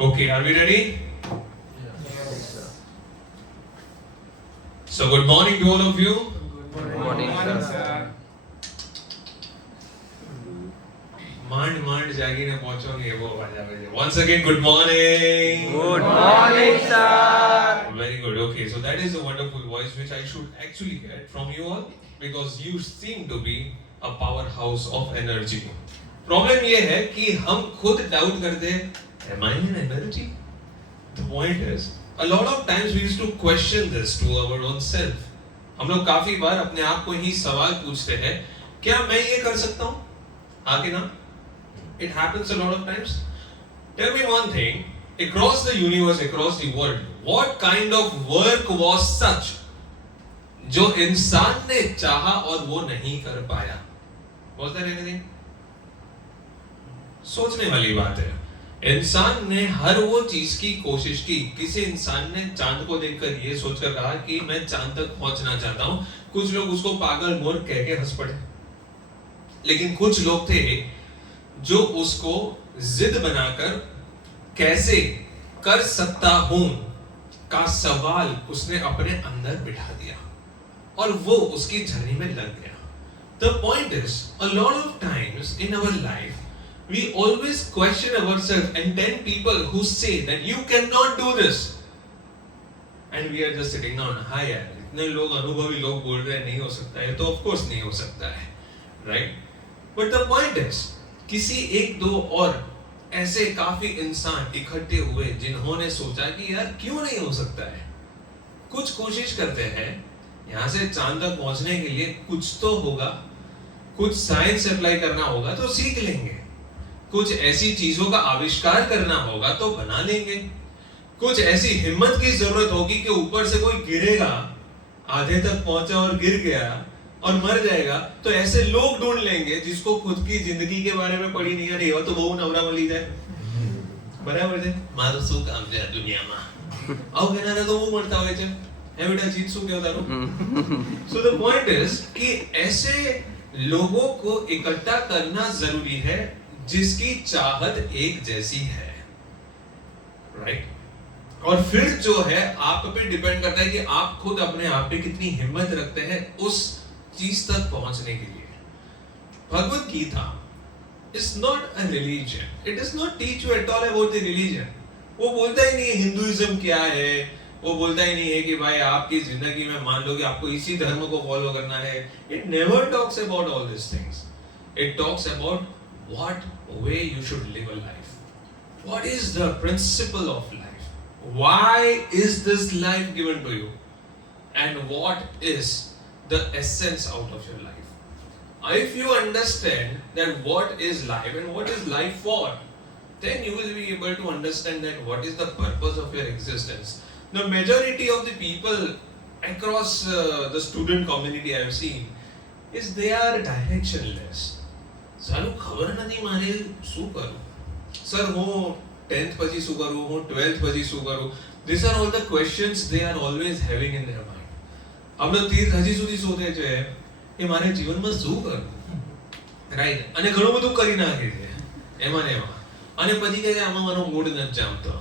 Okay, are we ready? Yes, sir. So, good morning to all of you. Good morning, sir. માંડ જાગીને પહોંચો ને એવો અવાજ આવે છે. Once again, good morning. Good morning, sir. Very good. Okay, so that is a wonderful voice which I should actually get from you all because you seem to be a powerhouse of energy. Problem ये है कि हम खुद doubt करते हैं, am I an energy? The point is, a lot of times we used to question this to our own self. हम लोग काफी बार अपने आप को ही सवाल पूछते हैं, क्या मैं ये कर सकता हूँ? हाँ कि ना? It happens a lot of times. Tell me one thing, across the universe, across the world, what kind of work was such जो इंसान ने चाहा और वो नहीं कर पाया? Was there anything? सोचने वाली बात है. इंसान ने हर वो चीज की कोशिश की. किसी इंसान ने चांद को देखकर ये सोचकर कहा कि मैं चांद तक पहुंचना चाहता हूं. कुछ लोग उसको पागल मूर्ख कह के हंस पड़े, लेकिन कुछ लोग थे जो उसको जिद बनाकर कैसे कर सकता हूं का सवाल उसने अपने अंदर बिठा दिया और वो उसकी जर्नी में लग गया. The point is, a lot of times in our life we always question ourselves and 10 people who say that you cannot do this and we are just sitting down. हाँ यार, इतने लोग अनुभवी लोग बोल रहे हैं नहीं हो सकता है, तो of course नहीं हो सकता है, right? But the point is, किसी एक दो और ऐसे काफी इंसान इकट्ठे हुए जिन्होंने सोचा कि यार क्यों नहीं हो सकता है. कुछ कोशिश करते हैं, यहाँ से चांद तक पहुंचने के लिए कुछ तो होगा, कुछ साइंस अप्लाई करना होगा तो सीख लेंगे, कुछ ऐसी चीजों का आविष्कार करना होगा तो बना लेंगे, कुछ ऐसी हिम्मत की जरूरत होगी कि ऊपर से कोई गिरेगा, आधे तक पहुंचा और गिर गया और मर जाएगा तो ऐसे लोग ढूंढ लेंगे जिसको खुद की जिंदगी के बारे में पड़ी नहीं है. नहीं तो बहु नवरा मળી જાય, બરાબર છે. મારું શું કામ છે આ દુનિયામાં, આવું કહેનારા તો બહુ મળતા હોય છે. હે બેટા જીત શું કહેવું તારું? So the point is कि ऐसे लोगों को इकट्ठा करना जरूरी है जिसकी चाहत एक जैसी है, राइट? और फिर जो है आप पे डिपेंड करता है कि आप खुद अपने आप पे कितनी हिम्मत रखते हैं उस चीज तक पहुंचने के लिए. Bhagavad Gita is not a religion. It does not teach you at all about the religion. वो बोलता ही नहीं है हिंदुइज्म क्या है, वो बोलता ही नहीं है कि भाई आपकी जिंदगी में मान लो कि आपको इसी धर्म को फॉलो करना है. It never talks about all these things. It talks about what way you should live a life. What is the principle of life? Why is this life given to you? And what is the essence out of your life? If you understand that what is life and what is life for, then you will be able to understand that what is the purpose of your existence. The majority of the people across the student community I have seen is they are directionless. સારું ખબર નથી મારે શું કરું, sir હું 10th પછી શું કરું, હું 12th પછી શું કરું. These are all the questions they are always having in their mind. આપણે તીર્થ હજી સુધી શોધે છે કે મારે જીવનમાં શું કરવું, રાઈટ? અને ઘણું બધું કરી નાખે છે એમાં ને એમાં, અને પછી કહે આમાં મારો મૂડ નથી જામતો.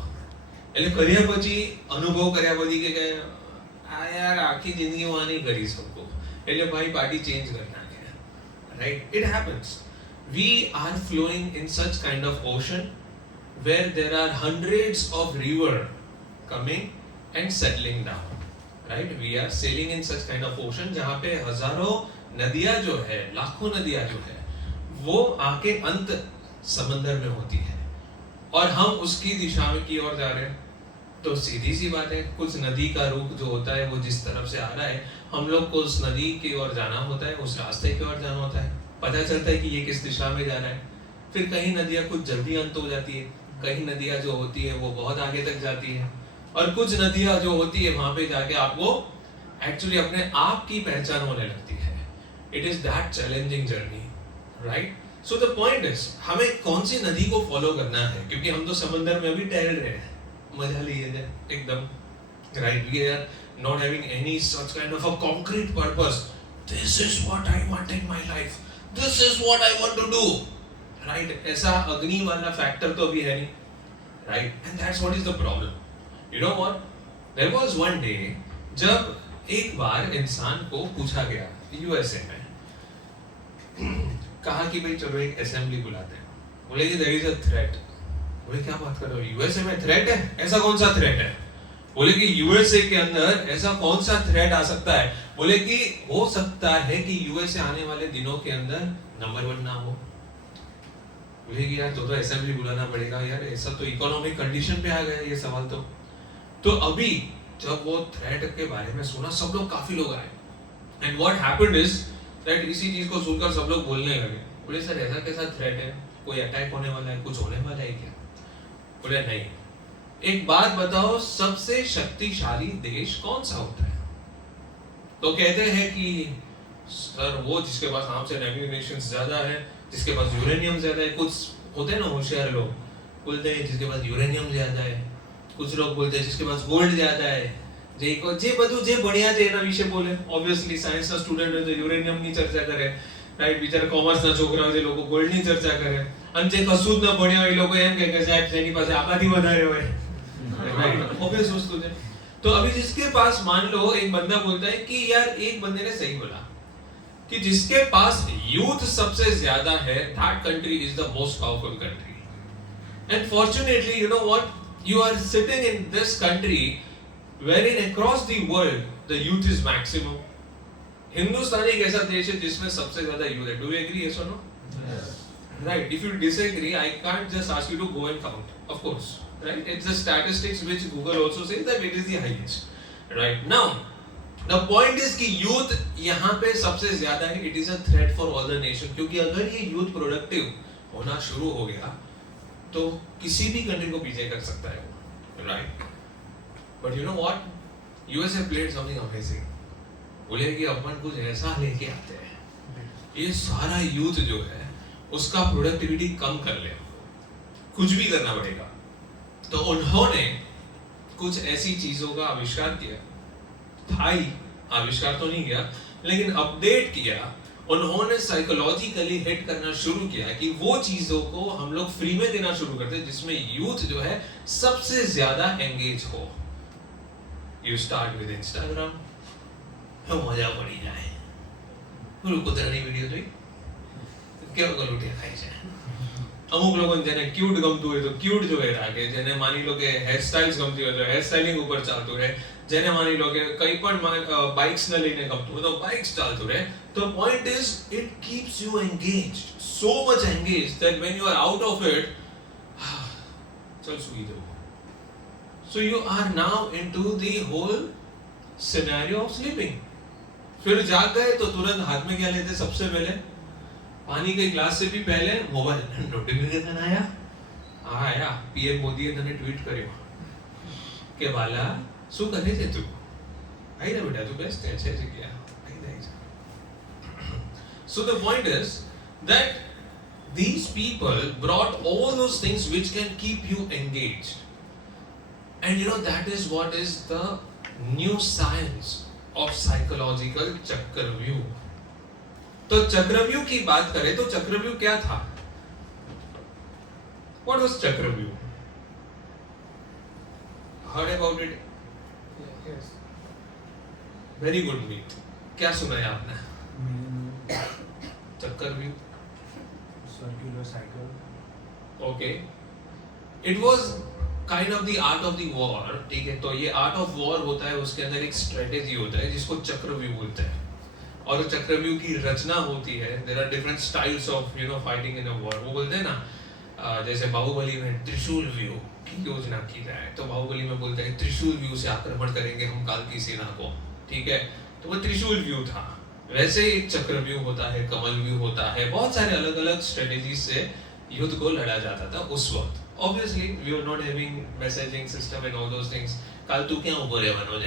એટલે કર્યા પછી અનુભવ કર્યા પછી કે આ યાર આખી જિંદગી હું આ નહીં કરી શકું, એટલે ભાઈ પાર્ટી ચેન્જ કરી નાખે, right? It happens. We are flowing in such kind of ocean where there are hundreds of river coming and settling down, right? We are sailing in such kind of ocean जहाँ पे हजारों नदियाँ जो है, लाखों नदियाँ जो है, वो आके अंत समंदर में होती है और हम उसकी दिशा में की ओर जा रहे हैं. तो सीधी सी बात है, कुछ नदी का रुख जो होता है वो जिस तरफ से आ रहा है, हम लोग को उस नदी की ओर जाना होता है, उस रास्ते की ओर जाना होता है. पता चलता है कि ये किस दिशा में जा रहा है. फिर कहीं नदियाँ कुछ जल्दी अंत हो जाती है, कहीं नदियाँ जो होती है वो बहुत आगे तक जाती है, और कुछ नदियाँ जो होती है वहां पे जाके आपको एक्चुअली अपने आप की पहचान होने लगती है. It is that challenging journey, right? So the point is, हमें कौन सी नदी को फॉलो करना है, क्योंकि हम तो समंदर में भी तैर रहे हैं, मजा लिए एकदम, right? We are not having any such kind of a concrete purpose. This is what I want in my life, this is what I want to do, right? ऐसा अग्नि वाला फैक्टर तो अभी है नहीं. right? And that's what is the problem. You know what? There was one day जब एक बार इंसान को पूछा गया यूएसए में, कहा कि भाई चलो एक असेंबली बुलाते हैं, बोले कि there is a threat. बोले क्या बात कर रहे हो, यूएसए में थ्रेट है? ऐसा कौन सा थ्रेट है? बोले कि यूएसए के अंदर ऐसा कौन सा थ्रेट आ सकता है? बोले कि हो सकता है कि यूएसए आने वाले दिनों के अंदर नंबर 1 ना हो। बोले कि यार तो असेंबली बुलाना पड़ेगा यार, ऐसा तो इकोनॉमिक कंडीशन पे आ गया ये सवाल। तो अभी जब वो थ्रेट के बारे में सुना, सब लोग काफी लोग आए, and what happened is that इसी चीज को सुनकर सब लोग बोलने लगे, बोले सर ऐसा कैसा थ्रेट है, कोई अटैक होने वाला है, कुछ होने वाला है क्या? बोले नहीं। एक बात बताओ, सबसे शक्तिशाली देश कौन सा होता है? तो कहते हैं कि सर वो जिसके पास आर्म्स एंड एम्यूनिशंस ज्यादा है, जिसके पास यूरेनियम ज्यादा है। कुछ होते हैं ना होशियार लोग, बोलते हैं जिसके पास यूरेनियम ज्यादा है, कुछ लोग बोलते हैं जिसके पास गोल्ड ज्यादा है। जे બધું જે ભણ્યા છે એના વિશે બોલે। ઓબ્વિયસલી સાયન્સના સ્ટુડન્ટ હોય તો યુરેનિયમની ચર્ચા કરે, રાઈટ? બિચારા કોમર્સના છોકરાઓ જે લોકો ગોલ્ડની ચર્ચા કરે, અને જે કશું જ ન ભણ્યા હોય એ લોકો એમ કહે કે સાહેબ જેની પાસે આબાદી વધારે હોય, રાઈટ? ઓબ્વિયસ વસ્તુ છે। तो अभी जिसके पास, मान लो एक बंदा बोलता है कि यार, एक बंदे ने सही बोला कि जिसके पास यूथ सबसे ज्यादा है, that country is the most powerful country. And fortunately you know what, you are sitting in this country wherein across the world the youth is maximum. Hindustan एक ऐसा देश है जिसमें सबसे ज्यादा यूथ है। Do you agree? Yes or no? Yes. Right. If you disagree, I can't just ask you to go and count. Of course, right? It's the statistics which Google also says that it is the highest. Right. Now, the point is कि youth यहाँ पे सबसे ज्यादा है। It is a threat for all the nation. क्योंकि अगर ये youth productive होना शुरू हो गया तो किसी भी कंट्री को पीछे कर सकता है वो, right? But you know what, USA played something amazing. बोले कि अपन कुछ ऐसा लेके आते हैं, ये सारा यूथ जो है उसका प्रोडक्टिविटी कम कर ले, कुछ भी करना पड़ेगा। तो उन्होंने कुछ ऐसी चीजों का आविष्कार किया, था ही, आविष्कार तो नहीं किया लेकिन अपडेट किया। उन्होंने साइकोलॉजिकली हिट करना शुरू किया कि वो चीजों को हम लोग फ्री में देना शुरू करते हैं जिसमें यूथ जो है सबसे ज्यादा एंगेज हो। यू स्टार्ट विद इंस्टाग्राम, हम मजा पड़ी जाए, रुको तेरा नहीं वीडियो જોઈ કેવો ગલુટિયા ખાય છે। અમુક લોકોને જેને ક્યુટ ગમતું હોય તો ક્યુટ જોઈ રાખે, જેને માની લો કે હેર સ્ટાઇલ્સ ગમતી હોય તો હેર સ્ટાઇલિંગ ઉપર ચાલતું રહે, જેને માની લો કે કંઈ પણ બાઇક્સ ને લઈને ગમતું હોય તો બાઇક્સ ચાલતું રહે। The point is, it keeps you engaged, so much engaged that when you are out of it, चल सुई दो। So you are now into the whole scenario of sleeping. फिर जाग गए तो तुरंत हाथ में क्या लेते? सबसे पहले पानी के ग्लास से भी पहले मोबाइल, नोटिफिकेशन आया पीएम मोदीએ તને ટ્વીટ કર્યો કે વાલા શું કરે છે તું? આઈ રે બેટા, તું બેસ્ટ છે જગ્યા। So the point is that these people brought all those things which can keep you engaged. And you know, that is what is the new science of psychological चक्रव्यूह। तो चक्रव्यूह की बात करें तो चक्रव्यूह क्या था? What was चक्रव्यूह? Heard about it? Yes. Very good meet. क्या सुना है आपने? चक्रव्यूह, Circular cycle. okay. It was kind of the art of the war, ठीक है? तो ये आर्ट ऑफ वॉर होता है, उसके अंदर एक स्ट्रेटेजी होता है जिसको चक्रव्यूह बोलते हैं, और चक्रव्यूह की रचना होती है। There are different styles of fighting in a war. वो बोलते हैं ना, जैसे बाहुबली में त्रिशूल व्यू की योजना की जाए तो बाहुबली में बोलते हैं त्रिशूल व्यू से आक्रमण करेंगे हम काल की सेना को, ठीक है? तो वो त्रिशूल व्यू था। वैसे एक चक्रव्यूह होता है, कमल व्यू होता है, बहुत सारे अलग अलग स्ट्रेटेजी से युद्ध को लड़ा जाता था उस वक्त। Obviously, we were not having messaging system and all those things. काल तू क्या ऊपर है Manoj?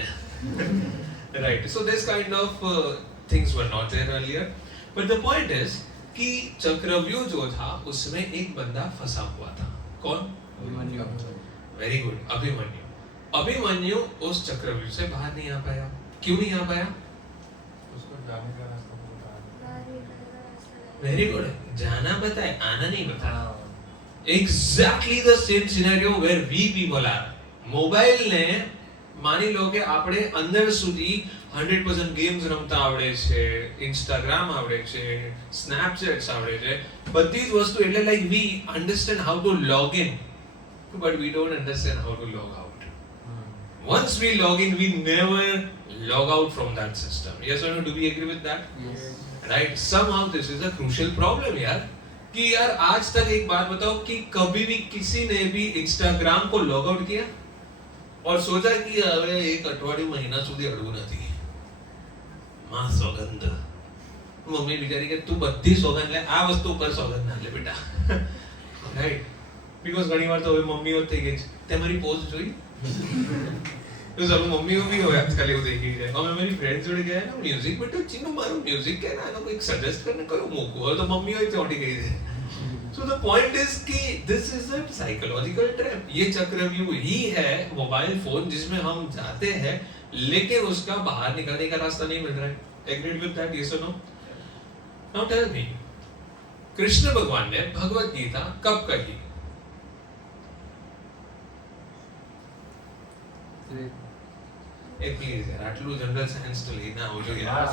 Right. So this kind of things were not there earlier. But the point is कि चक्रव्यूह जो था उसमें एक बंदा फंसा हुआ था। कौन? अभिमन्यु। Very good. अभिमन्यु। अभिमन्यु उस चक्रव्यूह से बाहर नहीं आ पाया। क्यों नहीं आ पाया? उसको जाने का रास्ता बताया। Very good. जाना बताए, आना नहीं बताया। exactly the same scenario where we people are. Mobile ને માની લો કે આપણે અંદર સુધી 100% ગેમ્સ રમતા આવડે છે, ઇન્સ્ટાગ્રામ આવડે છે, સ્નેપચેટ્સ આવડે છે, બધી જ વસ્તુ એટલે like we understand how to log in but we don't understand how to log out. Once we log in, we never log out from that system. Yes or no? Do we agree with that? Yes. Right? Somehow this is a crucial problem यार. कि यार आज तक एक बात बताओ कि कभी भी किसी ने भी इंस्टाग्राम को लॉग आउट किया और सोचा कि હવે એક અઠવાડિયું મહિના સુધી અડવું નથી. માં સોગંદ. મમ્મી વિચારી કે તું બધી સોગંદ લે, આ વસ્તુ ઉપર સોગંદ ના લે બેટા. રાઈટ? બીકોઝ ઘણી વાર તો હવે મમ્મીઓ થઈ ગઈ છે. તે મારી પોઝ જોઈ? તો સબ મમ્મીઓ भी હોય આજકાલ એવું થઈ ગઈ છે. અમે મારી ફ્રેન્ડ જોડે ગયા ને મ્યુઝિક બટ ચીનુ મારું મ્યુઝિક કે ના કોઈ સજેસ્ટ કરને કયો મૂકું હવે તો મમ્મીઓ ચોંટી ગઈ છે. So the point is कि this is a psychological trap. ये चक्रव्यूह ही है मोबाइल फोन जिसमें हम जाते हैं लेकिन उसका बाहर निकलने का रास्ता नहीं मिल रहा है. Agreed with that? Yes or no? Now tell me, Krishna भगवान ने भगवत गीता कब कही? प्लीज यार આટલું જનરલ સાયન્સ તો લઈને આવો જો યાર.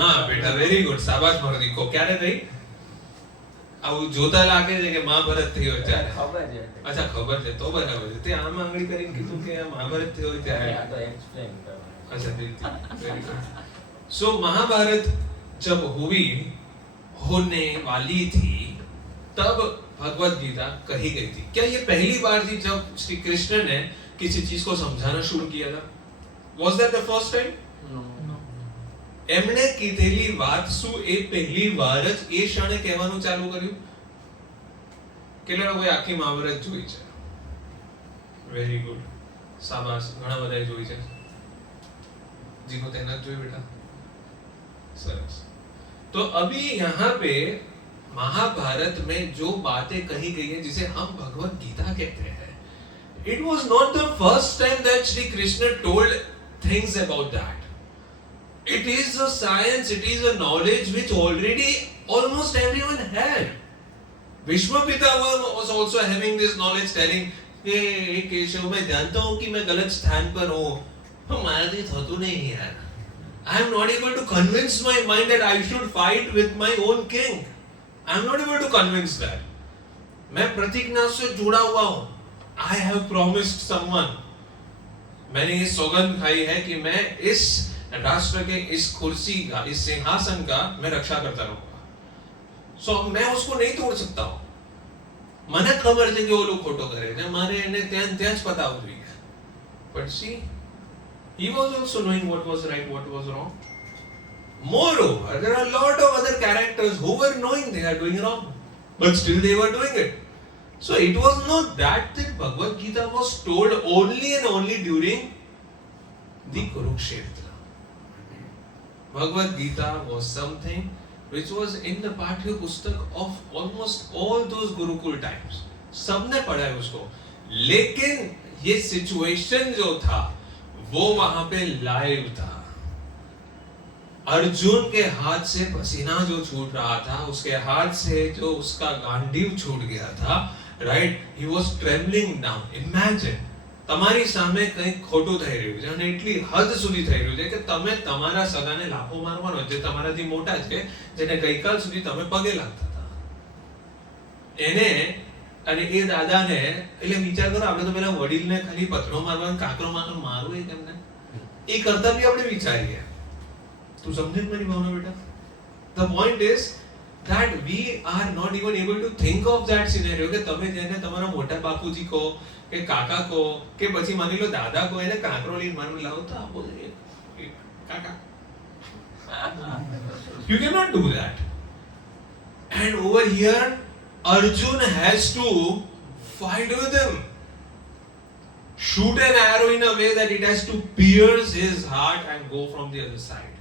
હા બેટા વેરી ગુડ શાબાશ મારો દીકરો. ક્યારે થઈ? આવું જોતા લાગે છે કે મહાભારત થયો ત્યારે. ખબર છે. અચ્છા ખબર છે તો બરાબર છે. તે આમ આંગળી કરીને કીધું કે આ મહાભારત થયો ત્યારે. આ તો એક્સપ્લેન કરવાનું. अच्छा वेरी गुड. सो महाभारत जब होने वाली थी तब भगवत गीता कही गई थी. क्या ये पहली बार थी जब श्री कृष्ण ने किसी चीज को समझाना शुरू किया था? Was that the first time? No. એમણે કીધેલી વાત શું એ પહેલી વાર જ એ ક્ષણે કહેવાનું ચાલુ કર્યું? કેટલા લોકોએ આખી મહાભારત જોઈ છે? વેરી ગુડ શાબાશ. ઘણા બધાએ જોઈ છે. જીનો તેના જોઈ બેટા સરસ. तो अभी यहाँ पे महाभारत में जो बातें कही गई है जिसे हम भगवत गीता कहते हैं, it was not the first time that Shri Krishna told things about that. It is a science, it is a knowledge which already almost everyone had. Vishwapita was also having this knowledge, telling कि केशव मैं जानता हूँ कि मैं गलत स्थान पर हूँ, माराથી થતું નહીં यार. I am not able to convince my mind that I should fight with my own king. I am not able to convince that. मैं प्रतिज्ञा से जुड़ा हुआ हूँ. I have promised someone. मैंने ये सौगंध खाई है कि मैं इस राष्ट्र के इस कुर्सी का, इस सिंहासन का मैं रक्षा करता रहूंगा. So मैं उसको नहीं तोड़ सकता हूँ. મને ખબર છે કે ઓલો ખોટો કરે છે, મારે એને ત્યાં જ પતાવવું જોઈએ. But see, he was also knowing what was right, what was wrong. Moreover, there are a lot of other characters who were knowing they are doing wrong, but still they were doing it. So it was not that Bhagavad Gita was told only and only during the Kurukshetra. Bhagavad Gita was something which was in the Pathya Pustak of almost all those Gurukul times. सबने पढ़ा है उसको. लेकिन ये situation जो था वो वहां पे लाइव था. अर्जुन के हाथ से पसीना जो छूट रहा था, उसके हाथ से जो उसका गांडीव छूट गया था, right? He was trembling down. Imagine તમારી સામે કંઈક ખોટું થઈ રહ્યું છે અને એટલી હદ સુધી થઈ રહ્યું છે કે તમે તમારા સગાને લાફો મારવાનો જે તમારાથી મોટા છે, જેને ગઈકાલ સુધી તમે પગે લાગતા હતા એને અને એ દાદાને, એટલે વિચાર કરો આપણે તો પેલા વડીલને ખાલી પથરો મારવાનો કાકરો મારવું એ કેમને એ કરતા બી આપણે વિચારીએ. તું સમજે મારી ભાવના બેટા? The point is that we are not even able to think of that scenario કે તમે જેને તમારા મોટા બાપુજી કહો કે કાકા કહો કે પછી માની લો દાદા કહો એને કાંકરો લઈને મારું લાવો તો આપો કાકા. You cannot do that. And over here Arjun has to fight with him, shoot an arrow in a way that it has to pierce his heart and go from the other side.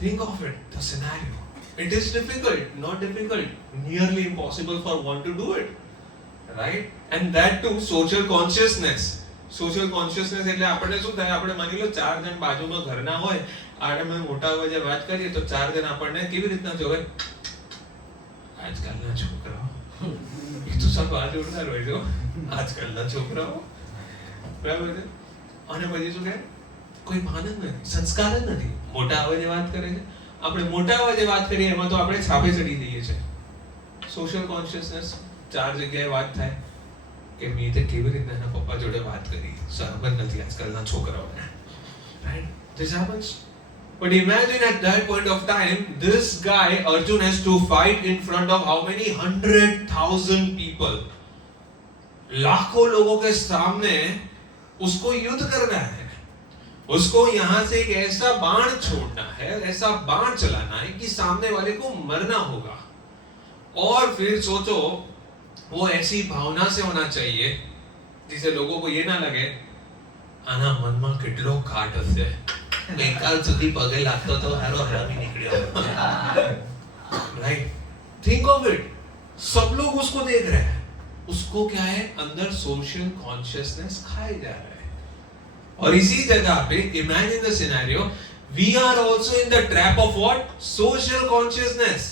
Think of it, the scenario. It is difficult, not difficult, nearly impossible for one to do it, right? And that too social consciousness. Social consciousness એટલે આપણે શું થાય, આપણે માની લો ચાર જણ બાજુમાં ઘરના હોય, આપણે મોટા અવાજે વાત કરીએ તો ચાર જણ આપણને કેવી રીતના જોવે? આજકાલના છોકરાઓ સવાલ જોરદાર હોય છે આજકાલના છોકરાઓ, બરાબર છે. અને પછી શું કહે, કોઈ ભાન જ નથી, સંસ્કાર જ નથી, મોટા અવાજે વાત કરે છે. આપણે મોટા અવાજે વાત કરીએ એમાં તો આપણે છાપે ચડી જઈએ છીએ. સોશિયલ કોન્શિયસનેસ, 4 જગ્યાએ વાત થાય કે મેં તે કેવી રીતના એના પપ્પા જોડે વાત કરી, બરાબર નથી આજકાલના છોકરાઓને, right? This happens. But imagine at that point of time, this guy Arjun has to fight in front of how many 100,000 people. लाखों लोगों के सामने उसको युद्ध करना है. उसको यहाँ से एक ऐसा बाण छोड़ना है, ऐसा बाण चलाना है कि सामने वाले को मरना होगा. और फिर सोचो, वो ऐसी भावना से होना चाहिए जिसे लोगों को ये ना लगे આના મનમાં કેટલો ઘાટ હશે, ગઈકાલ સુધી પગે લાગતો તો હારો હરામી નીકળ્યો, રાઈટ? Think of it. सब लोग उसको देख रहे हैं, उसको क्या है, अंदर सोशल कॉन्शियसनेस खाए जा रहा है. और इसी जगह पे imagine the scenario, we are also in the trap of what, social consciousness.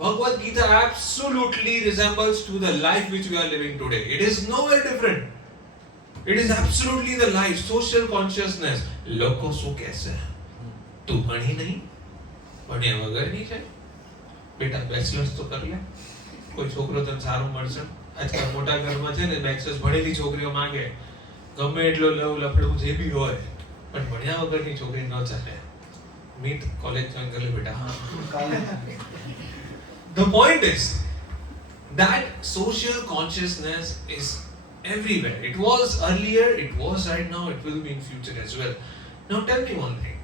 Bhagavad Gita absolutely resembles to the life which we are living today. It is nowhere different. It is absolutely the life, social consciousness. લોકો શું કહેશે, તું ભણી નહીં, ભણ્યા વગરની છે, બેટા બેચલર્સ તો કરી લે, કોઈ છોકરો તને સારો મળશે. આજકાલ મોટા ઘરમાં છે ને બેચલર્સ ભણેલી છોકરીઓ માંગે, ગમે એટલો લવ લફડું જે બી હોય, પણ ભણ્યા વગરની છોકરી ન ચાલે. મીટ કોલેજ જોઈન કરી લે બેટા. The point is that social consciousness is everywhere. It was earlier, it was right now, it will be in future as well. Now tell me one thing.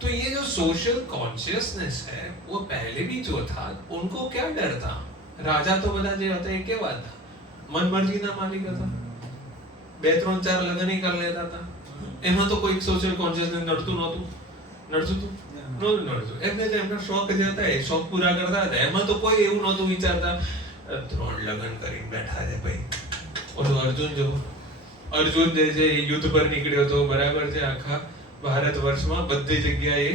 तो ये जो सोशल कॉन्शियसनेस है वो पहले भी जो था, उनको क्या डर था? राजा तो બધા જે હતા એ કેવા હતા? મનમરજીના માલિક હતા, 2-3-4 લગ્ન કરી લેતા હતા. એમાં તો કોઈ સોશિયલ કોન્શિયસનેસ નડતું નહોતું. એમને તો એમના શોખ જે હતા એ શોખ પૂરા કરતા હતા. એમાં તો કોઈ એવું નહોતું વિચારતા 3 લગ્ન કરીને બેઠા છે ભાઈ. ઓલો અર્જુન જે છે એ યુદ્ધ પર નીકળ્યો હતો, બરાબર છે? આખા ભારત વર્ષમાં બધી જગ્યાએ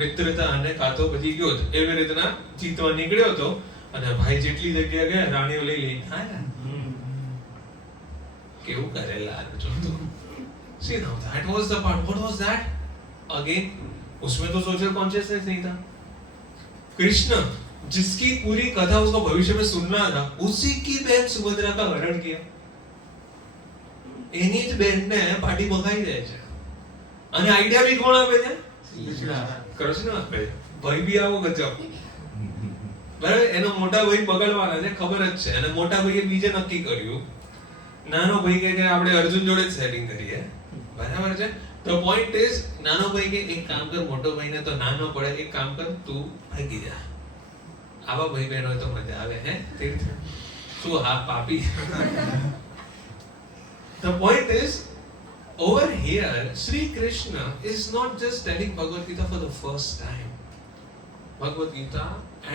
મિત્રતા અને કાતો પછી યુદ્ધ, એવી રીતના જીતવા નીકળ્યો હતો. અને ભાઈ જેટલી જગ્યા ગયા રાણીઓ લઈ લઈને આયા. કેવું કરેલા અર્જુન તો. See now, that was the part. What was that? Again, उसमें तो सोशल कॉन्शियसनेस नहीं था. कृष्ण जिसकी पूरी कथा उसको भविष्य में सुनना था, उसी की बहन सुभद्रा का हरण किया. એની જ બેનને પાટી બગાઈ દે છે. અને આઈડિયા બી કોણ આપે છે? કૃષ્ણ આપે છે. ભાઈ બી આવો ગજબ, બરાબર? એનો મોટા ભાઈ બગાડવાના છે, ખબર જ છે. અને મોટા ભાઈએ બીજે નક્કી કર્યું, નાનો ભાઈ કે આપણે અર્જુન જોડે જ સેટિંગ કરીએ, બરાબર છે? તો પોઈન્ટ ઇઝ, નાનો ભાઈ કે એક કામ કર, મોટો ભાઈને તો નાનો પડે, એક કામ કર, તું ભાગી જા. આવા ભાઈ બહેન હોય તો મજા આવે, હે? શું હા પાપી. The point is, over here, Sri Krishna is not just telling Bhagavad Gita for the first time. Bhagavad Gita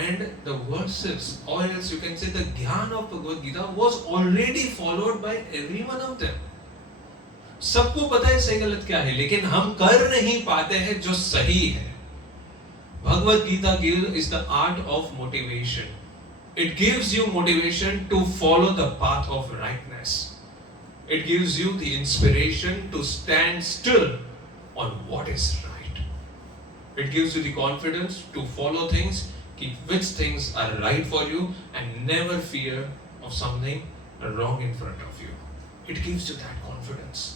and the verses, or else you can say the Gyan of Bhagavad Gita was already followed by every one of them. सबको पता है सही गलत क्या है, लेकिन हम कर नहीं पाते हैं जो सही है. Bhagavad Gita is the art of motivation. It gives you motivation to follow the path of rightness. It gives you the inspiration to stand still on what is right. It gives you the confidence to follow things, which things are right for you, and never fear of something wrong in front of you. It gives you that confidence.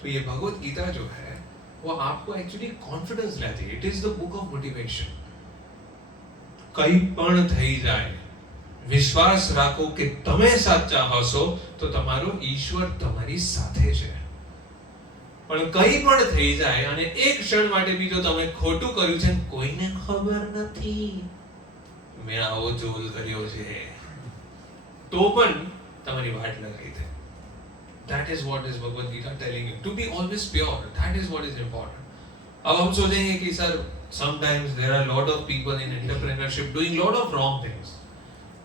तो ये भगवत गीता जो है वो आपको actually confidence लाती है. It is the book of motivation. કઈ પણ થઈ જાય, વિશ્વાસ રાખો કે તમે સાચા હશો તો તમારો ઈશ્વર તમારી સાથે છે. પણ કઈ પણ થઈ જાય અને એક ક્ષણ માટે બી જો તમે ખોટું કર્યું છે, કોઈને ખબર નથી, મેં આવો જોલ કર્યો છે, તો પણ તમારી વાટ લગાવી દે. That is what is Bhagavad Gita telling you. To be always pure. That is what is important. अब हम सोचेंगे कि sir, sometimes there are a lot of people in entrepreneurship doing lot of wrong things.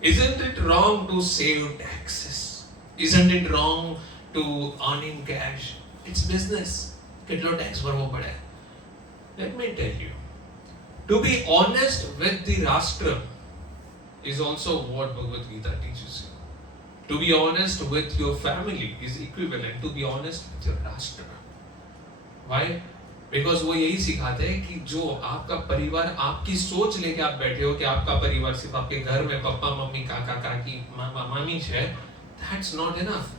Isn't it wrong to save taxes? Isn't it wrong to earning cash? It's business. કેટલો tax ભરવો પડે? Let me tell you. To be honest with the Rashtra is also what Bhagavad Gita teaches you. To be honest with your family is equivalent to be honest with your राष्ट्र. Why? Because वो यही सिखाते हैं कि जो आपका परिवार, आपकी सोच लेके आप बैठे हो कि आपका परिवार सिर्फ आपके घर में पापा मम्मी काका काकी मामा मामी है, that's not enough.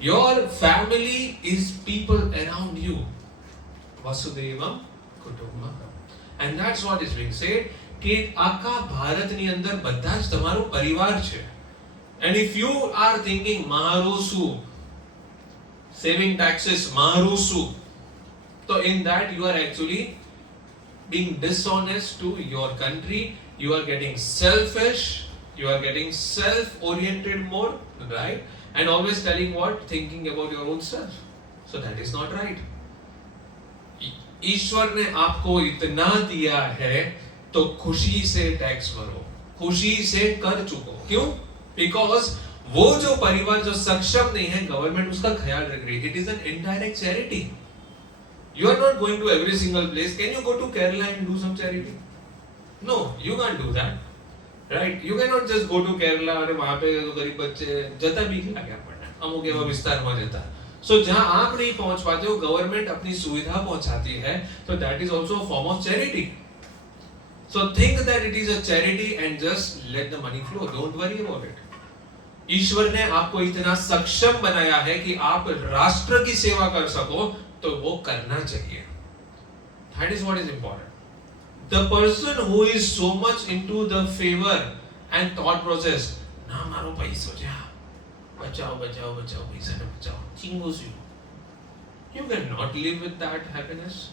Your family is people around you. Vasudevam Kutumbakam. And that's what is being said કે આખા ભારતની અંદર બધા જ તમારો પરિવાર છે. And if you are thinking મારું શું, saving taxes મારું શું, so in that you are actually being dishonest to your country. You are getting selfish, you are getting self-oriented more, right? And always telling what? Thinking about your own self. So that is not right. ईश्वर ने आपको इतना दिया है तो खुशी से tax भरो, खुशी से कर चुको. क्यों? Because वो जो परिवार जो सक्षम नहीं है, गवर्नमेंट उसका ख्याल रख रही है. It is an indirect charity. You are not going to every single place. Can you go to Kerala and do some charity? No, you can't do that. Right? You cannot just go to Kerala और वहाँ पे तो गरीब बच्चे जता भी क्या पढ़ना, अमुक एवं विस्तार में जता. So जहाँ आप नहीं पहुँच पाते हो, गवर्नमेंट अपनी सुविधा पहुँचाती है. So that is also a form of charity. So think that it is a charity and just let the money flow. Don't worry about it. ईश्वर ने आपको इतना सक्षम बनाया है कि आप राष्ट्र की सेवा कर सको, तो वो करना चाहिए. That is what is important. The person who is so much into the favor and thought process, ना मारो पैसो जा, बचाओ बचाओ बचाओ पैसा न बचाओ, चिंगूस you cannot live with that happiness,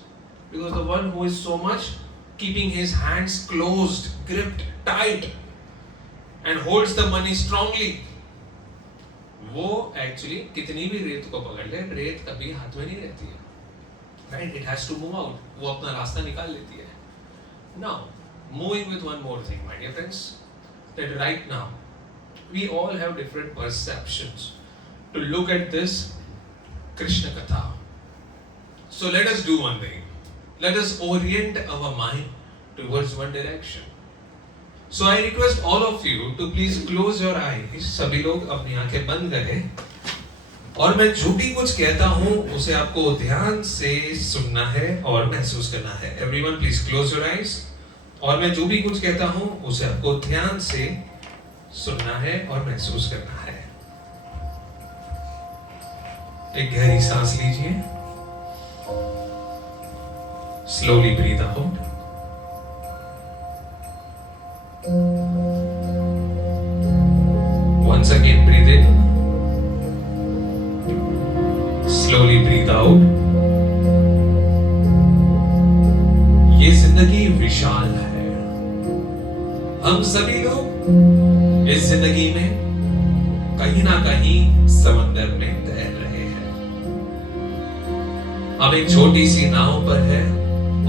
because the one who is so much keeping his hands closed, gripped tight and holds the money strongly, वो actually कितनी भी रेत को पकड़ ले, रेत कभी हाथ में नहीं रहती है. Right? It has to move out. वो अपना रास्ता निकाल लेती है. Now, moving with one more thing, my dear friends, that right now we all have different perceptions to look at this Krishna Katha. So let us do one thing. Let us orient our mind towards one direction. So I request all of you to please close your eyes. सभी लोग अपनी आंखें बंद करें. और मैं जो भी कुछ कहता हूँ उसे आपको ध्यान से सुनना है और महसूस करना है. Everyone please close your eyes. और मैं जो भी कुछ कहता हूँ उसे आपको ध्यान से सुनना है और महसूस करना है. एक गहरी सांस लीजिए. Slowly breathe out. Once again breathe in. Slowly breathe out. ये जिंदगी विशाल है. हम सभी लोग इस जिंदगी में कहीं ना कहीं समंदर में तैर रहे हैं. हम एक छोटी सी नाव पर है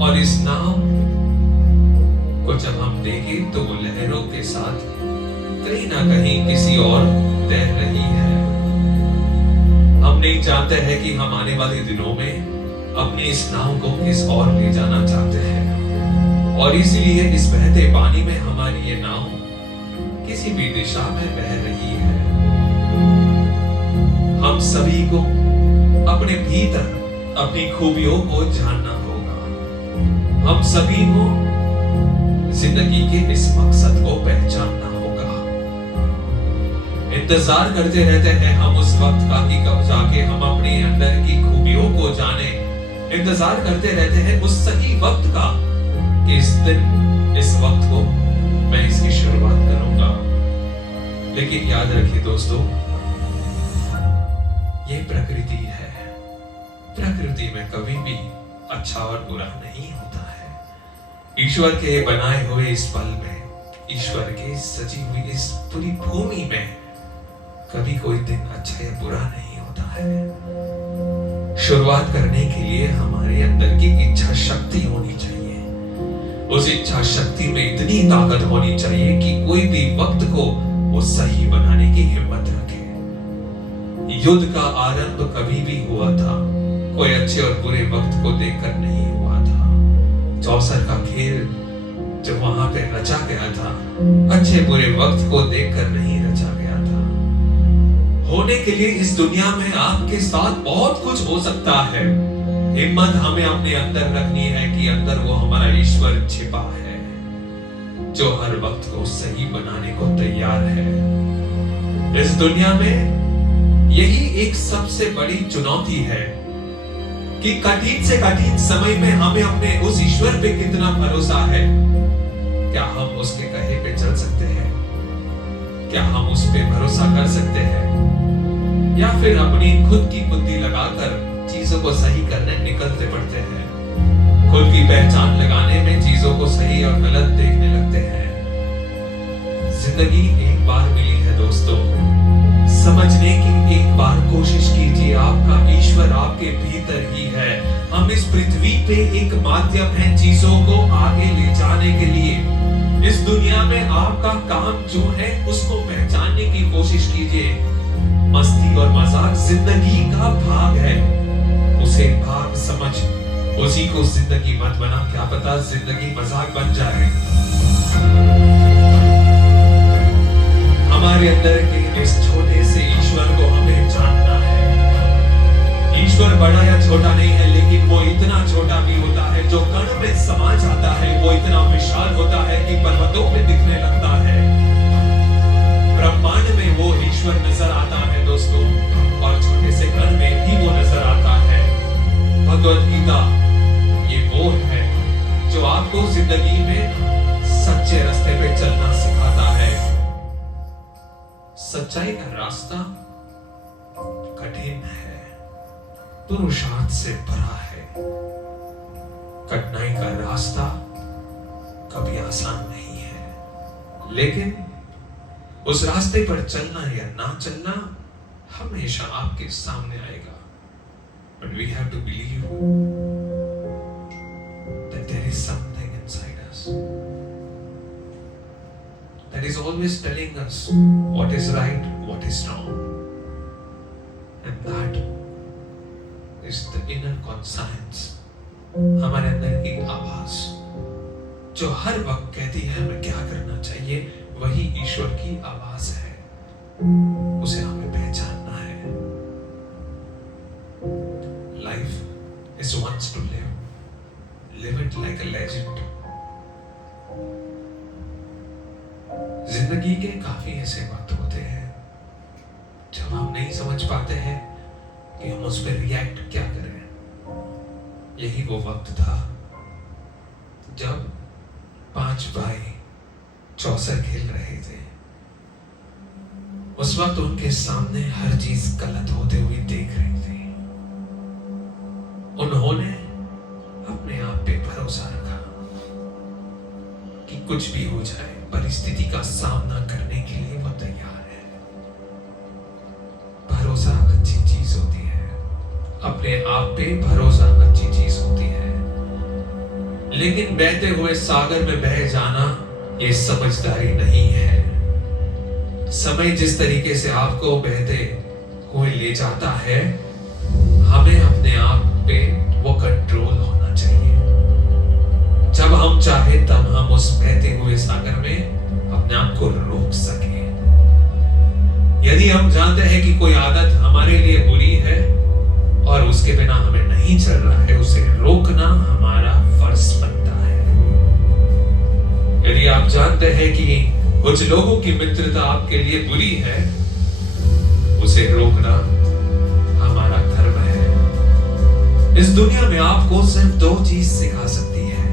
और इस नाव को जब हम देखें तो वो लहरों के साथ कहीं ना कहीं किसी और तैर रही है. हम नहीं चाहते हैं कि हम आने वाले दिनों में अपनी इस नाव को किस और ले जाना चाहते हैं, और इसलिए इस बहते पानी में हमारी ये नाव किसी भी दिशा में बह रही है. हम सभी को अपने भीतर अपनी खूबियों को जानना होगा. हम सभी को जिंदगी के इस मकसद को पहचानना होगा. इंतजार करते रहते हैं हम उस वक्त का कि कब जाके हम अपने अंदर की खूबियों को जाने. इंतजार करते रहते हैं उस सही वक्त का कि इस दिन इस वक्त को मैं इसकी शुरुआत करूंगा. लेकिन याद रखिए दोस्तों, ये प्रकृति है. प्रकृति में कभी भी अच्छा और बुरा नहीं होता है. ईश्वर के बनाए हुए इस पल में, ईश्वर के सजी हुई इस पूरी भूमि में कभी कोई दिन अच्छा या बुरा नहीं होता है. शुरुआत करने के लिए हमारे अंदर की इच्छा शक्ति होनी चाहिए. उस इच्छा शक्ति में इतनी ताकत होनी चाहिए कि कोई भी वक्त को वो सही बनाने की हिम्मत रखे. युद्ध का आरंभ कभी भी हुआ था, कोई अच्छे और बुरे वक्त को देखकर नहीं हुआ था. चौसर का खेल जो वहां पे रचा गया था, अच्छे बुरे वक्त को देखकर नहीं रचा गया था. होने के लिए इस दुनिया में आपके साथ बहुत कुछ हो सकता है। हिम्मत हमें अपने अंदर रखनी है कि अंदर वो हमारा ईश्वर छिपा है, जो हर वक्त को सही बनाने को तैयार है। इस दुनिया में यही एक सबसे बड़ी चुनौती है कि कठिन से कठिन समय में हमें अपने उस ईश्वर पे कितना भरोसा है। क्या हम उसके कहे पे चल सकते हैं? क्या हम उस पे भरोसा कर सकते हैं, या फिर अपनी खुद की बुद्धि लगाकर चीजों को सही करने निकलते पड़ते हैं? खुद की पहचान लगाने में चीजों को सही और गलत देखने लगते हैं। जिंदगी एक बार मिली है दोस्तों, समझने की एक बार कोशिश कीजिए। आपका ईश्वर आपके भीतर ही है। हम इस पृथ्वी पे एक माध्यम है चीजों को आगे ले जाने के लिए। इस दुनिया में आपका काम जो है उसको पहचानने की कोशिश कीजिए। मस्ती और मजाक जिंदगी का भाग है, उसे भाग समझ उसी को जिंदगी मत बना। क्या पता जिंदगी मजाक बन जाए। हमारे अंदर के इस छोटे से ईश्वर को हमें जानना है। ईश्वर बड़ा या छोटा नहीं है, लेकिन वो इतना छोटा भी होता है जो कण में समा जाता है। वो इतना विशाल होता है कि पर्वतों में दिखने लगता है। ब्रह्मांड में वो ईश्वर नजर आता है दोस्तों, और छोटे से कण में भी वो नजर आता है। भगवत गीता ये वो है जो आपको जिंदगी में सच्चे रास्ते पे चलना सिखाता है। सच्चाई का रास्ता कठिन है, पुरुषार्थ से भरा है। कठिनाई का रास्ता कभी आसान नहीं है, लेकिन उस रास्ते पर चलना या ना चलना हमेशा आपके सामने आएगा। But we have to believe that there is something inside us that is always telling us what is right, what is wrong, and that is the inner conscience। हमारे अंदर एक आवाज जो हर वक्त कहती है हमें क्या करना चाहिए, वही ईश्वर की आवाज है। उसे हमें पहचानना है। Life is once to live. Live it like a legend। जिंदगी के काफी ऐसे वक्त होते हैं जब हम नहीं समझ पाते हैं कि हम उस पर रिएक्ट क्या करें। यही वो वक्त था जब 5 भाई चौसर खेल रहे थे। उस वक्त उनके सामने हर चीज गलत होते हुए देख रही थी। उन्होंने अपने आप पे भरोसा रखा कि कुछ भी हो जाए, परिस्थिति का सामना करने के लिए वो तैयार है। भरोसा अच्छी चीज होती है, अपने आप पे भरोसा अच्छी चीज होती है, लेकिन बहते हुए सागर में बह जाना ये समझदारी नहीं है। समय जिस तरीके से आपको बहते हुए ले जाता है, हमें अपने आप पे वो कंट्रोल होना चाहिए। जब हम चाहे तब हम उस बहते हुए सागर में अपने आप को रोक सके। यदि हम जानते हैं कि कोई आदत हमारे लिए बुरी है और उसके बिना हमें नहीं चल रहा है, उसे रोकना हमारा फर्ज बनता है। यदि आप जानते हैं कि कुछ लोगों की मित्रता आपके लिए बुरी है, उसे रोकना हमारा धर्म है। इस दुनिया में आपको सिर्फ 2 चीज सिखा सकती है।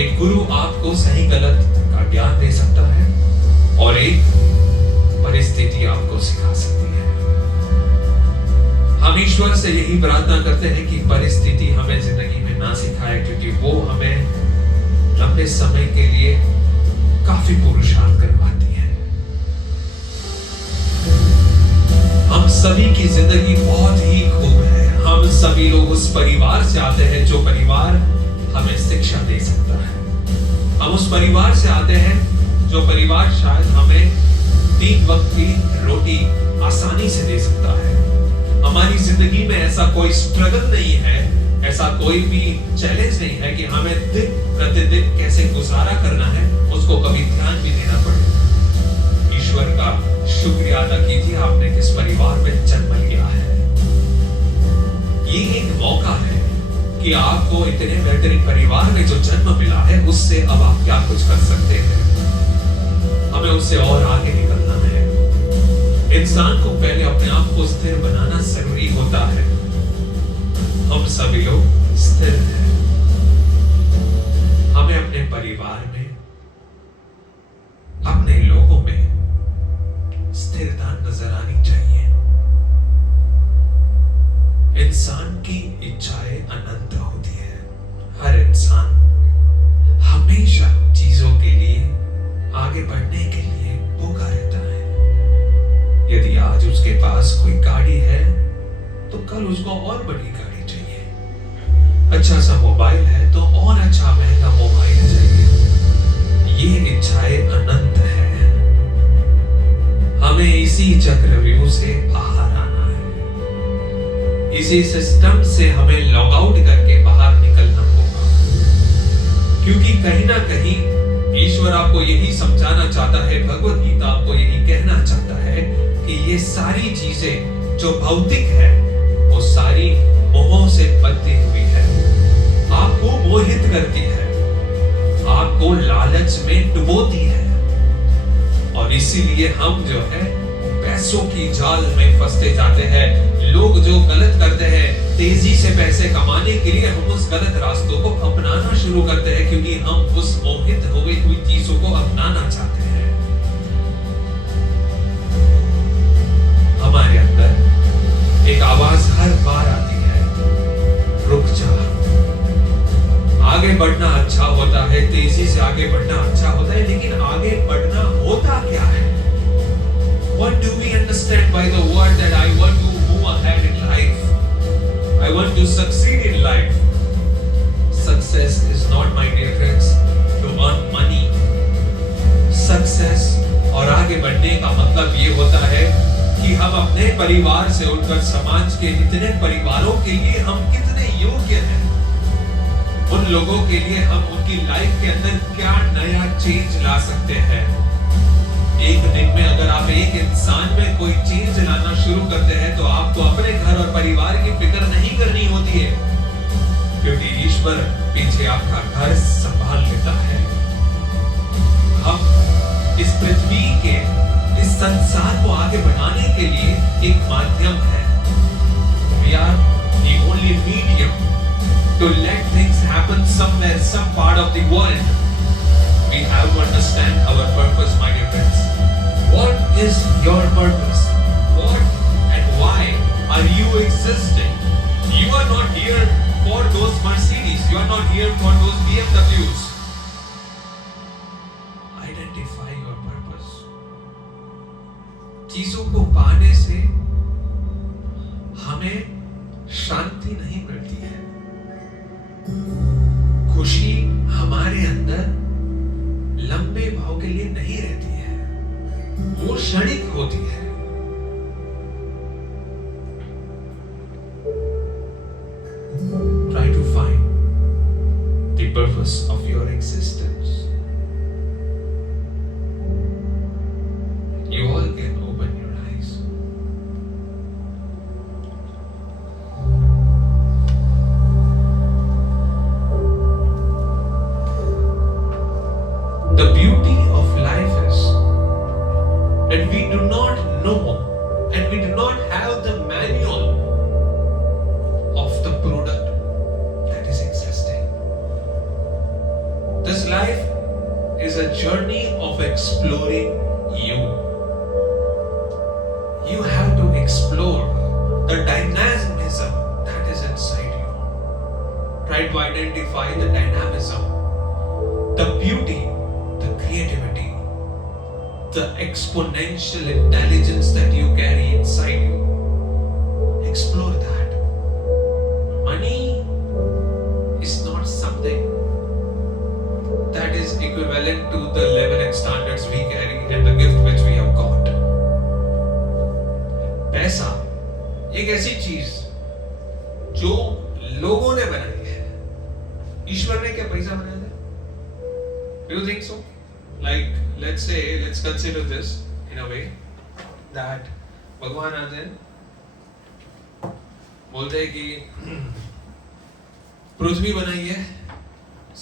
एक गुरु आपको सही गलत का ज्ञान दे सकता है, और एक परिस्थिति आपको सिखा सकती है। हम ईश्वर से यही प्रार्थना करते हैं कि परिस्थिति हमें जिंदगी में ना सिखाए, क्योंकि वो हमें लंबे समय के लिए काफी पुरुषार्थ करवाती है। हम सभी की जिंदगी बहुत ही खूब है। हम सभी लोग उस परिवार से आते हैं जो परिवार हमें शिक्षा दे सकता है। हम उस परिवार से आते हैं जो परिवार शायद हमें 3 वक्त की रोटी आसानी से दे सकता है। हमारी जिंदगी में ऐसा कोई स्ट्रगल नहीं है, ऐसा कोई भी चैलेंज नहीं है कि हमें दिन प्रतिदिन कैसे गुजारा करना है, उसको कभी ध्यान भी देना पड़े। ईश्वर का शुक्रिया अदा कीजिए आपने किस परिवार में जन्म लिया है। ये एक मौका है कि आपको इतने बेहतरीन परिवार में जो जन्म मिला है उससे अब आप क्या कुछ कर सकते हैं। हमें उससे और आगे निकलना है। इंसान को पहले अपने आप को स्थिर बनाना जरूरी होता है। हम सभी लोग स्थिर हैं। हमें अपने परिवार में, अपने लोगों में स्थिरता नजर आनी चाहिए। इंसान की इच्छाएं अनंत होती है। हर इंसान हमेशा चीजों के लिए, आगे बढ़ने के लिए भूखा रहता है। यदि आज उसके पास कोई गाड़ी है तो कल उसको और बड़ी गाड़ी चाहिए। अच्छा सा मोबाइल है तो और अच्छा महंगा मोबाइल चाहिए। ये इच्छाएं अनंत है। हमें इसी चक्रव्यूह से बाहर आना है। इसी सिस्टम से हमें लॉग आउट करके बाहर निकलना होगा। क्योंकि कहीं ना कहीं ईश्वर आपको यही समझाना चाहता है, भगवत गीता आपको यही कहना चाहता है कि ये सारी चीजें जो भौतिक है वो सारी मोह से बंधी हुई है। आपको मोहित करती है, आपको लालच में डुबोती है। और इसीलिए हम जो है पैसों की जाल में फंसते जाते हैं। लोग जो गलत करते हैं, तेजी से पैसे कमाने के लिए हम उस गलत रास्तों को अपनाना शुरू करते हैं, क्योंकि हम उस मोहित हुई चीजों को अपनाना चाहते हैं। हमारे अंदर एक आवाज हर बार आती है, रुक जा। आगे बढ़ना अच्छा होता है, तेजी से आगे बढ़ना अच्छा होता है, लेकिन आगे बढ़ना होता क्या है? What do we understand by the word that I want to move ahead in life? I want to succeed in life. Success is not, my dear friends, to earn money. Success और आगे बढ़ने का मतलब ये होता है कि हम अपने परिवार से उठकर समाज के इतने परिवारों के लिए हम कितने योग्य हैं। उन लोगों के लिए हम उनकी लाइफ के अंदर क्या नया चेंज ला सकते हैं। एक दिन में अगर आप एक इंसान में कोई चेंज लाना शुरू करते हैं तो आपको अपने घर और परिवार की फिक्र नहीं करनी होती है, क्योंकि ईश्वर पीछे आपका घर संभाल लेता है। हम इस पृथ्वी के, इस संसार को आगे बढ़ाने के लिए एक माध्यम है। We are the only medium to let things happen somewhere, some part of the world. We have to understand our purpose, my dear friends. What is your purpose? What and why are you existing? You are not here for those Mercedes. You are not here for those BMWs. Identify your purpose. चीजों को पाने से हमें शांति नहीं मिलती है। खुशी हमारे अंदर लंबे भाव के लिए नहीं रहती है, वो क्षणिक होती है। Try to find the purpose of your existence. You all can open your eyes. The beauty of life is that we do not know and we do not have the manual of the product that is existing. This life is a journey of exploring you. You have to explore the dynamism that is inside you. Try to identify the dynamism, the beauty, the creativity, the exponential intelligence that you carry inside you. Explore that. Money is not something that is equivalent to the level and standards we carry and the gift which we have got. पैसा एक ऐसी चीज जो लोगों ने बनाई है। ईश्वर ने क्या पैसा बनाया था? Do you think so? Like, let's consider this in a way. that भगवान आते हैं, बोलते हैं कि पृथ्वी बनाइए,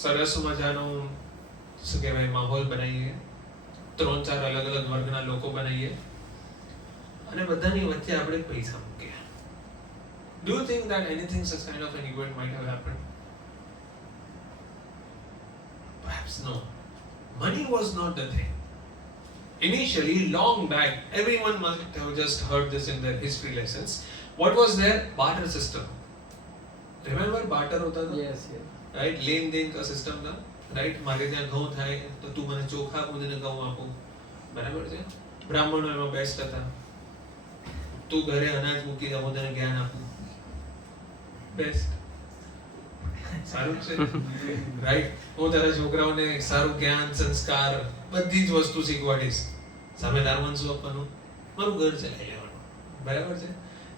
સરસ મજાનો શું કહેવાય માહોલ બનાવીએ, 3-4 અલગ અલગ વર્ગના લોકો બનાવીએ અને બધાની વચ્ચે આપણે પૈસા મૂકીએ. Do you think that anything such kind of an event might have happened? Perhaps no. Money was not the thing. Initially, long back, everyone must have just heard this in their history lessons. What was there? Barter system. Remember barter होता था? Yes, yes. Right? लेन then का system था. Right? મારે ત્યાં ઘઉં થાય તો તું મને ચોખા હું તને ઘઉં આપું. બરાબર છે? બ્રાહ્મણો એમાં બેસ્ટ હતા. તું ઘરે અનાજ મૂકી દે હું તને જ્ઞાન આપું. બેસ્ટ. સારું છે. રાઈટ? હું તારા છોકરાઓને સારું જ્ઞાન, સંસ્કાર, બધી જ વસ્તુ શીખવાડીશ. સામે તારું શું આપવાનું? મારું ઘર ચલાવી લેવાનું. બરાબર છે?